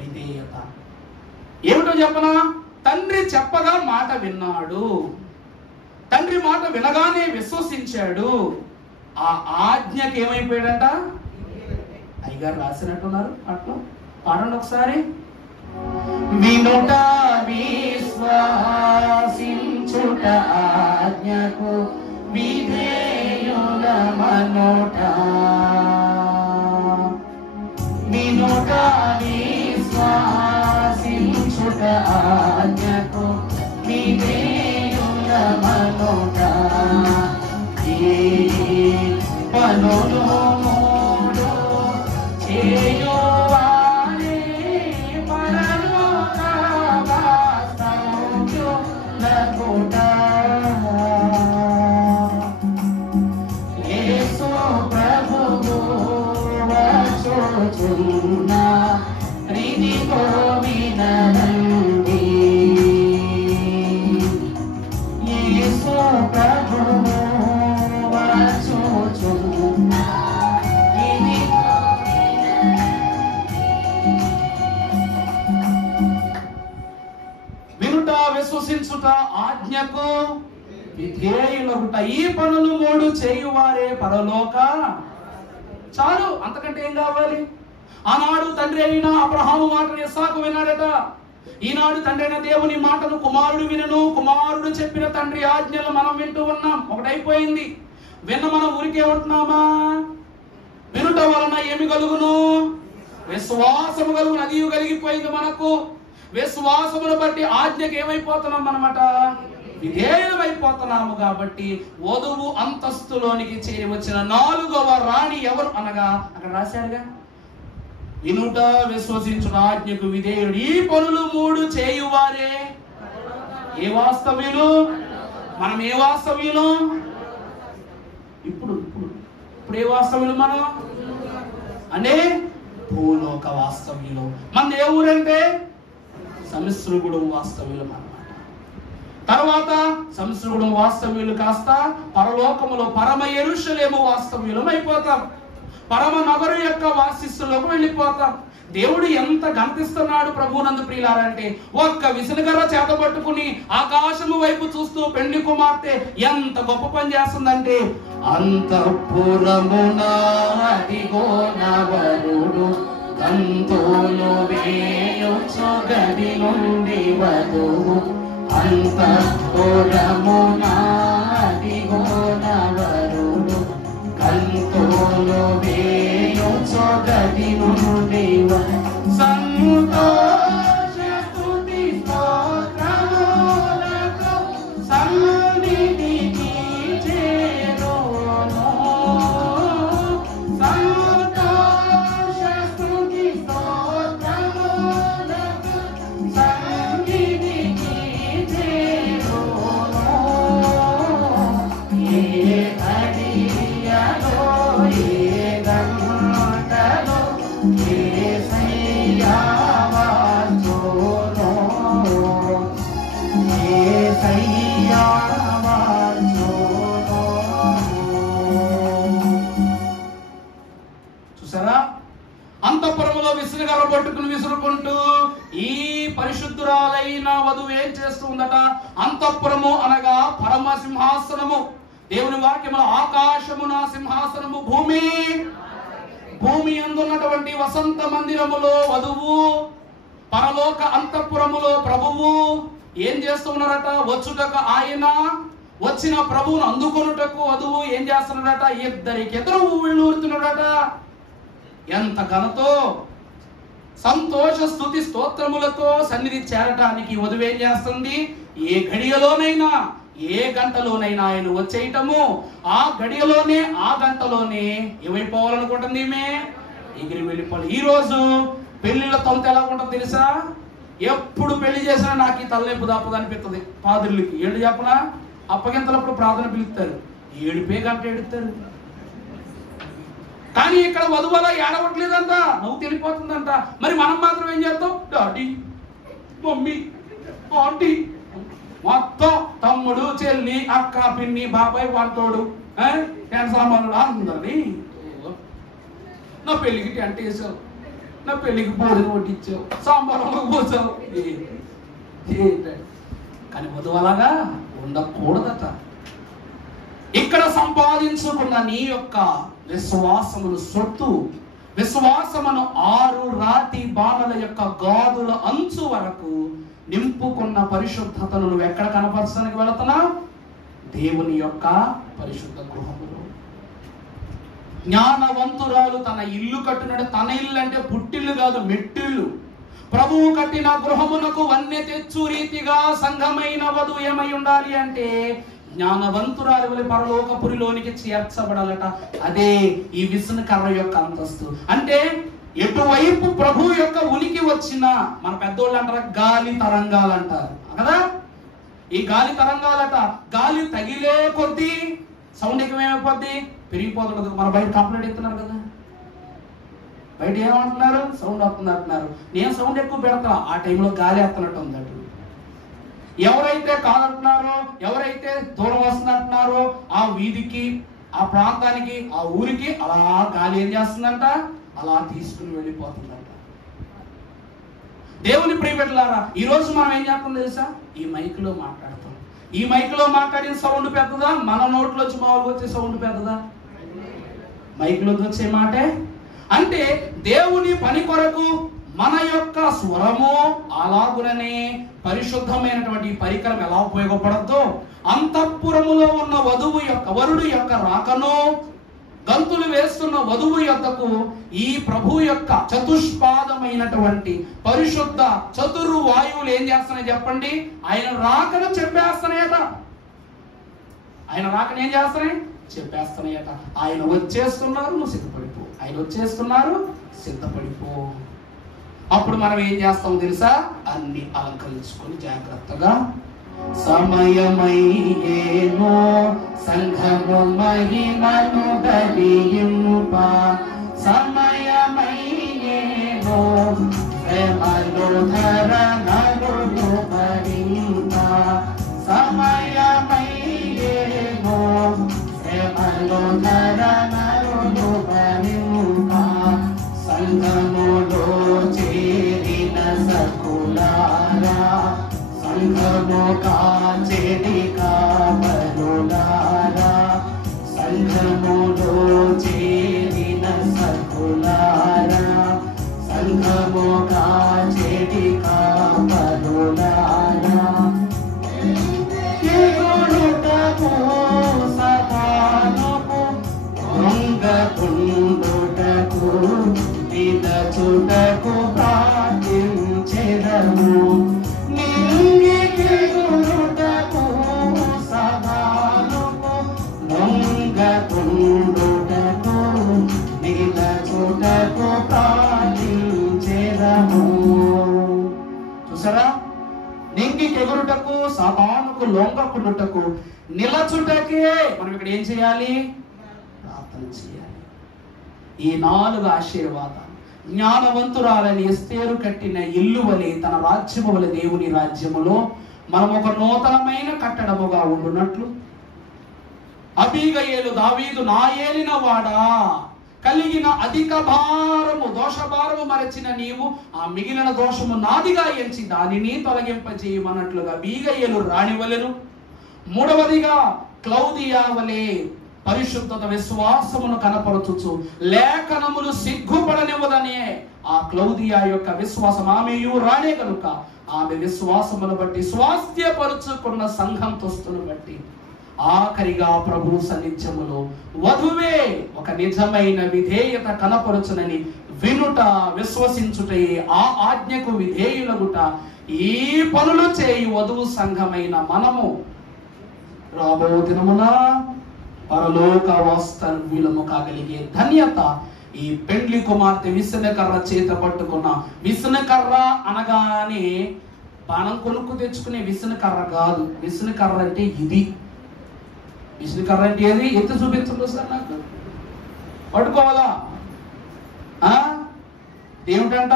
విధేయత. ఏమిటో చెప్పనా? తండ్రి చెప్పగా మాట విన్నాడు, తండ్రి మాట వినగానే విశ్వసించాడు. ఆ ఆజ్ఞకి ఏమైపోయాడంట? అయ్యగారు రాసినట్టున్నారు అట్లా. పాడండి ఒకసారి. వినుట విశ్వాసించుట ఆజ్ఞకు విధేయులమనుట. వినుట విశ్వాసించుట ఆజ్ఞకు విధేయులమనుట. ఈ పనులు మూడు చేయువారే పరలోక వాసములగుట. యేసు ప్రభువు వచ్చుచున్న రీతితో వినరండి. యేసు ప్రభువు వచ్చుచున్న రీతితో వినుట విశ్వసించుట ఆజ్ఞకు విధేయులగుట. ఈ పనులు మూడు చేయువారే పరలోక. చాలు, అంతకంటే ఏం కావాలి? ఆనాడు తండ్రి అయిన అబ్రహాము మాటను ఇస్సాకు విన్నాడట. ఈనాడు తండ్రి అయిన దేవుని మాటను కుమారుడు వినను. కుమారుడు చెప్పిన తండ్రి ఆజ్ఞలు మనం వింటూ ఉన్నాం. ఒకటైపోయింది. విన్న మనం ఊరికే ఉంటున్నామా? వినుట వలన ఏమి కలుగును? విశ్వాసము కలుగును. అది కలిగిపోయింది మనకు. విశ్వాసమును బట్టి ఆజ్ఞకి ఏమైపోతున్నాం అన్నమాట? విధేయులమైపోతున్నాము. కాబట్టి వధువు అంతస్తులోనికి చేరి వచ్చిన 4వ రాణి ఎవరు అనగా అక్కడ రాశారుగా, వినుట విశ్వసించుట ఆజ్ఞకు విధేయుడు. ఈ పనులు మూడు చేయువారే. ఏ వాస్తవ్యులు? మనం ఏ వాస్తవ్యులు? ఇప్పుడు ఏ వాస్తవ్యులు మనం? అంటే భూలోక వాస్తవ్యులు. మన ఏ ఊరంటే సమిశ్రగూడెం వాస్తవ్యులు అన్నమాట. తర్వాత సమిశ్రగూడెం వాస్తవ్యులు కాస్త పరలోకములో పరమ యెరూషలేము వాస్తవ్యులం అయిపోతాం. పరమ నగరు యొక్క వాసిస్తులకు వెళ్ళిపోతాం. దేవుడు ఎంత గంతిస్తున్నాడు ప్రభువునందు ప్రియులారంటే, ఒక్క విసనగర చేత పట్టుకుని ఆకాశము వైపు చూస్తూ పెండ్లి కుమార్తె ఎంత గొప్ప పని చేస్తుందంటే, అంతఃపురమున అదిగో నవరుడు గంతులు వేయుచు గది నుండి వధువు. అంతఃపురమున అదిగో నవరుడు గంతులు వేయుచు గది నుండి సంతోష స్తుతి స్తోత్రములతో సన్నిధికి చేరును. సంతోష స్తుతి స్తోత్రములతో సన్నిధికి చేరును. ఏ అడియలో ఏ గంటలో యేసయ్యా వచ్చును. యేసయ్యా వచ్చును. చూసారా? అంతఃపురములో విసురుగల పట్టుకుని విసురుకుంటూ ఈ పరిశుద్ధురాలైన వధువు ఏం చేస్తుందట? అంతఃపురము అనగా పరమ సింహాసనము. దేవుని వాక్యములో ఆకాశము నా సింహాసనము, భూమి అందున్నటువంటి వసంత మందిరములో వధువు, పరలోక అంతఃపురములో ప్రభువు ఏం చేస్తున్నారట? వచ్చుటకు ఆయన, వచ్చిన ప్రభువును అందుకొనుటకు వధువు ఏం చేస్తున్నాడట? ఇద్దరికెదురు ఊళ్ళూరుతున్నాడట. ఎంత ఘనతో! సంతోష స్తుతి స్తోత్రములతో సన్నిధి చేరటానికి వధువు ఏం చేస్తుంది? ఏ ఘడియలోనైనా ఏ గంటలోనైనా ఆయన వచ్చేయటము, ఆ గడియలోనే ఆ గంటలోనే ఏమైపోవాలనుకుంటుంది? ఈమె ఎగిరి వెళ్ళిపోవాలి. ఈ రోజు పెళ్లిళ్ళ తొంత ఎలా ఉంటుంది తెలుసా? ఎప్పుడు పెళ్లి చేసినా నాకు ఈ తలనొప్పి దాపదు అనిపిస్తుంది. పాదుర్లకి ఏడు చెప్పనా, అప్పగింతలప్పుడు ప్రార్థన పిలుస్తారు, ఏడుపే గంట ఏడుస్తారు. కానీ ఇక్కడ వధువల ఏడవట్లేదంట, నవ్వు తెలిపోతుందంట. మరి మనం మాత్రం ఏం చేస్తాం? డాడీ మమ్మీ, ఆంటీ, మొత్తం తమ్ముడు, చెల్లి, అక్క, పిన్ని, బాబాయ్, వంటోడు, సామాన్లు అందరినీ నా పెళ్లికి టెంట్ వేసావు, నా పెళ్లికి భోజనం వడ్డించావు, సాంబార్లో పోసావు. కానీ వధువు అలాగా ఉండకూడదట. ఇక్కడ సంపాదించుకున్న నీ యొక్క విశ్వాసమును సొత్తు, విశ్వాసమును 6 రాతి బాణల యొక్క గాదుల అంచు వరకు నింపుకున్న పరిశుద్ధతను నువ్వు ఎక్కడ కనపరచడానికి వెళుతున్నావు? దేవుని యొక్క పరిశుద్ధ గృహములో. జ్ఞానవంతురాలు తన ఇల్లు కట్టినట్టు, తన ఇల్లు అంటే పుట్టిల్లు కాదు, మెట్టిల్లు. ప్రభువు కట్టిన గృహమునకు వన్నె తెచ్చు రీతిగా సంఘమైన వధువు ఏమై ఉండాలి అంటే జ్ఞానవంతురాలి వలె పరలోకపురిలోనికి చేర్చబడాలట. అదే ఈ విసనకర్ర యొక్క అంతస్తు. అంటే ఎటువైపు ప్రభు యొక్క ఉనికి వచ్చినా, మన పెద్దోళ్ళు అంటారు గాలి తరంగాలు అంటారు కదా. ఈ గాలి తరంగాలట, గాలి తగిలే కొద్దీ సౌండ్ ఎక్కువైపోద్ది, పెరిగిపోతుంది. మన బయట కంప్లైంట్ ఇస్తున్నారు కదా, బయట ఏమంటున్నారు, సౌండ్ వస్తుంది అంటున్నారు. నేను సౌండ్ ఎక్కువ పెడతా, ఆ టైంలో గాలి ఎత్తనట్టు ఉంది అటు. ఎవరైతే కాదంటున్నారో, ఎవరైతే దూరం వస్తుందంటున్నారో ఆ వీధికి, ఆ ప్రాంతానికి, ఆ ఊరికి అలా గాలి ఏం చేస్తుందంట, అలా తీసుకుని వెళ్ళిపోతుందంట. దేవుని ప్రియబిడ్డలారా, ఈ రోజు మనం ఏం చేస్తాం తెలుసా? ఈ మైక్లో మాట్లాడతాం. ఈ మైక్లో మాట్లాడిన సౌండ్ పెద్దదా, మన నోట్లోంచి మామూలుగా వచ్చే సౌండ్ పెద్దదా? మైక్లోకి వచ్చే మాటే. అంటే దేవుని పని కొరకు మన యొక్క స్వరము అలాగుననే పరిశుద్ధమైనటువంటి పరికరం ఎలా ఉపయోగపడద్దో, అంతఃపురములో ఉన్న వరుడు యొక్క రాకను, గంతులు వేస్తున్న వధువు యొద్దకు ఈ ప్రభు యొక్క చతుష్పాదమైనటువంటి పరిశుద్ధ చతుర్వాయువులు ఏం చేస్తున్నాయి చెప్పండి? ఆయన రాకను చెప్పేస్తున్నాయట. ఆయన రాకను ఏం చేస్తున్నాయి? చెప్పేస్తున్నాయట. ఆయన వచ్చేస్తున్నారు, నువ్వు సిద్ధపడిపో. ఆయన వచ్చేస్తున్నారు, సిద్ధపడిపో. అప్పుడు మనం ఏం చేస్తాం తెలుసా? అన్ని అలంకరించుకొని జాగ్రత్తగా సమయమయ్యేనో సంఘము మహిమను గలింప, సమయమయ్యేనో ప్రేమలో ధరణను భరింప, సమయమయ్యేనో ప్రేమలో ధరణను భరింప, సంఘములో చేరిన సకులారా, సంఘము కాచెడి కాపరులారా, సంఘములో చేరిన సకులారా, సంఘము కాచెడి కాపరులారా, ఎగురుటకు సదానుకు దొంగకుండుటకు నిలచుటకు ప్రార్థించెదము, నింగికెగురుటకు సదానుకు దొంగకుండుటకు నిలచుటకు ప్రార్థించెదము. చూసారా? నింగికెగురుటకు సాతానుకు లొంగకుండుటకు నిలచుటకే మనం ఇక్కడ ఏం చేయాలి? ప్రార్థన చేయాలి. ఈ 4 ఆశీర్వాదాలు జ్ఞానవంతురాలని ఎస్తేరు కట్టిన ఇల్లు వలె, తన రాజ్యము వలె దేవుని రాజ్యములో మనం ఒక నూతనమైన కట్టడముగా ఉండునట్లు, అబీగయేలు దావీదు నా ఏలిన వాడా, కలిగిన అధిక భారము దోషభారము మరచిన నీవు ఆ మిగిలిన దోషము నాదిగా ఎంచి దానిని తొలగింపజేయమన్నట్లుగా అబీగయేలు రాణివలెను. 3వదిగా క్లౌదియా వలె పరిశుద్ధత విశ్వాసమును కనపరచుచు లేఖనములు సిగ్గుపడనివ్వదనే ఆ క్లౌదియా యొక్క విశ్వాసం, ఆమెయు రాణే కనుక ఆమె విశ్వాసమును బట్టి స్వాస్థ్యపరుచుకున్న సంఘంతస్తును బట్టి ఆఖరిగా ప్రభు సన్నిధ్యములో వధువే ఒక నిజమైన విధేయత కనపరచునని వినుట, విశ్వసించుటయే ఆ ఆజ్ఞకు విధేయులగుట, ఈ పనులు చేయి వధువు సంఘమైన మనము రాబో దినమున పరలోక వాస్తవ్యులము కాగలిగే ధన్యత ఈ పెండ్లి కుమార్తె విసనకర్ర చేత పట్టుకున్న. విసనకర్ర అనగానే బాణం కొనుక్కు తెచ్చుకునే విసనకర్ర కాదు. విసనకర్ర అంటే ఇది. విసనకర్ర అంటే ఏది? ఎత్తు చూపించండి సార్, నాకు పట్టుకోవాలా? ఏమిటంట?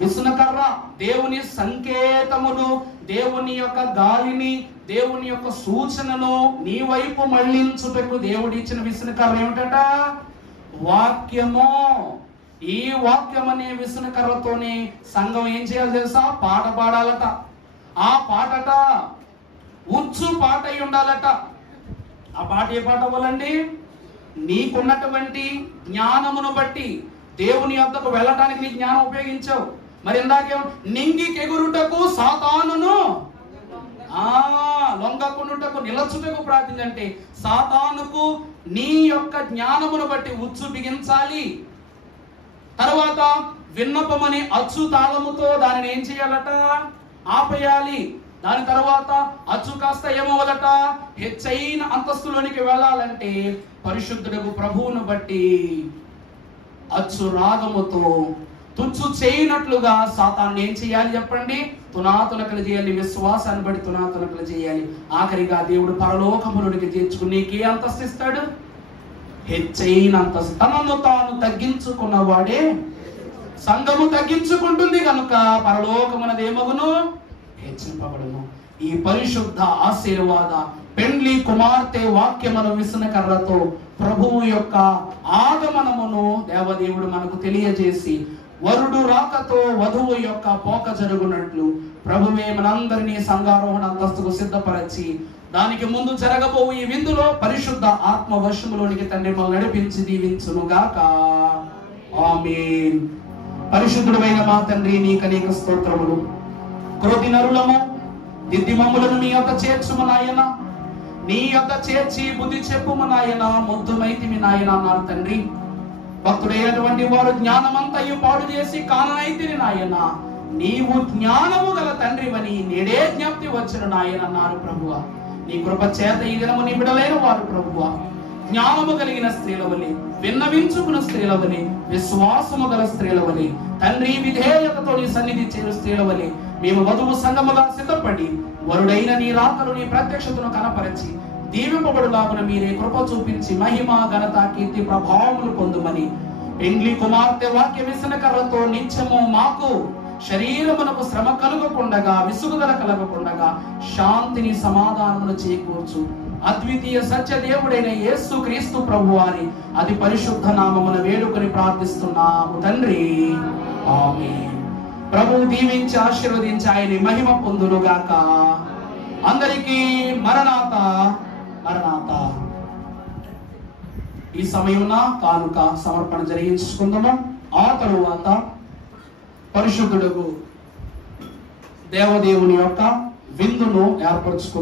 విసనకర్ర దేవుని సంకేతమును, దేవుని యొక్క గాలిని, దేవుని యొక్క సూచనను నీ వైపు మళ్లించుటకు దేవుడిచ్చిన విసనకర్ర ఏమిటట? వాక్యము. ఈ వాక్యం అనే విసనకర్రతోనే సంఘం ఏం చేయాలి తెలుసా? పాట పాడాలట. ఆ పాటట ఉచ్చు పాట అయి ఉండాలట. ఆ పాట ఏ పాట అవ్వాలండి? నీకున్నటువంటి జ్ఞానమును బట్టి దేవుని యొద్దకు వెళ్ళటానికి నీ జ్ఞానం ఉపయోగించావు. మరి ఇందాకే నింగికెగురుటకు సాతానును లొంగకుండుటకు నిలచుటకు ప్రార్థించంటే సాతానుకు నీ యొక్క జ్ఞానమును బట్టి ఉచ్చు బిగించాలి. తర్వాత విన్నపమని అచ్చు తాళముతో దానిని ఏం చేయాలట? ఆపేయాలి. దాని తర్వాత అచ్చు కాస్త ఏమవ్వాలట? హెచ్చైన అంతస్తులోనికి వెళ్ళాలంటే పరిశుద్ధుడకు ప్రభువును బట్టి అచ్చు రాగముతో తుచ్చు చేయనట్లుగా సాతాన్ని ఏం చేయాలి చెప్పండి? తునాతునకలు చేయాలి. విశ్వాసాన్ని బట్టి తునాతునకలు చేయాలి. ఆఖరిగా దేవుడు పరలోకములోనికి చేర్చుకుని నీకే అంతస్తు ఇస్తాడు? హెచ్చైన అంతస్తు. తనను తాను తగ్గించుకున్న వాడే సంఘము తగ్గించుకుంటుంది కనుక పరలోకమునదేమగును? హెచ్చింపబడును. ఈ పరిశుద్ధ ఆశీర్వాద పెండ్లి కుమార్తె వాక్యమును విసనకర్రతో ప్రభువు యొక్క ఆగమనమును దేవదేవుడు మనకు తెలియజేసి వరుడు రాకతో వధువు యొక్క పోక జరుగునట్లు ప్రభువే మనందరినీ సంఘారోహణ అంతస్తుకు సిద్ధపరచి దానికి ముందు జరగబోవు ఈ విందులో పరిశుద్ధ ఆత్మ వశములోనికి తండ్రి మనల్ని నడిపించి దీవించునుగాక. ఆమేన్. పరిశుద్ధుడైన మా తండ్రి నీకు అనేక స్తోత్రములు. క్రోధి నరులము దిద్దిమమ్ములను నీ యొక్క చేర్చుము నాయన. నీ యొక్క చేర్చి బుద్ధి చెప్పుము నాయన. ముద్దుమైతిమి నాయన అన్నారు తండ్రి. భక్తుడైనటువంటి వారు జ్ఞానమంతయు పాడు చేసి కాననైతిని నాయన. నీవు జ్ఞానము గల తండ్రివని నేడే జ్ఞప్తి వచ్చిన నాయన అన్నారు ప్రభువ. నీ కృప చేత ఈ దినము నీ బిడలైన వారు ప్రభువ జ్ఞానము కలిగిన స్త్రీలవని, విన్నవించుకున్న స్త్రీలవని, విశ్వాసము గల స్త్రీలవని, తండ్రి విధేయతతో నీ సన్నిధి చేరు స్త్రీలవని మేము వధువు సంగముగా సిద్ధపడి వరుడైన నీ రాకలు నీ ప్రత్యక్షతను కనపరచి దీవింపబడులాగున మీరే కృప చూపించి మహిమ ఘనత కీర్తి ప్రభావములు పొందుమని పెండ్లి కుమార్తె వాక్య విసనకర్రతో నిత్యము మాకు శరీరమునకు శ్రమ కలుగకుండగా, విసుగుదల కలగకుండగా శాంతిని సమాధానమును చేకూర్చు అద్వితీయ సత్య దేవుడైన యేసు క్రీస్తు ప్రభువారి అతి పరిశుద్ధ నామమున వేడుకొని ప్రార్థిస్తున్నాము తండ్రి. ఆమేన్. ప్రభువు దీవించి ఆశీర్వదించి ఆయన మహిమ పొందునుగాక. అందరికీ మరణాత మరణాత. ఈ సమయమున కానుక సమర్పణ జరిగించుకుందాము. ఆ తరువాత పరిశుద్ధుడు దేవదేవుని యొక్క విందును ఏర్పరచుకుందాం.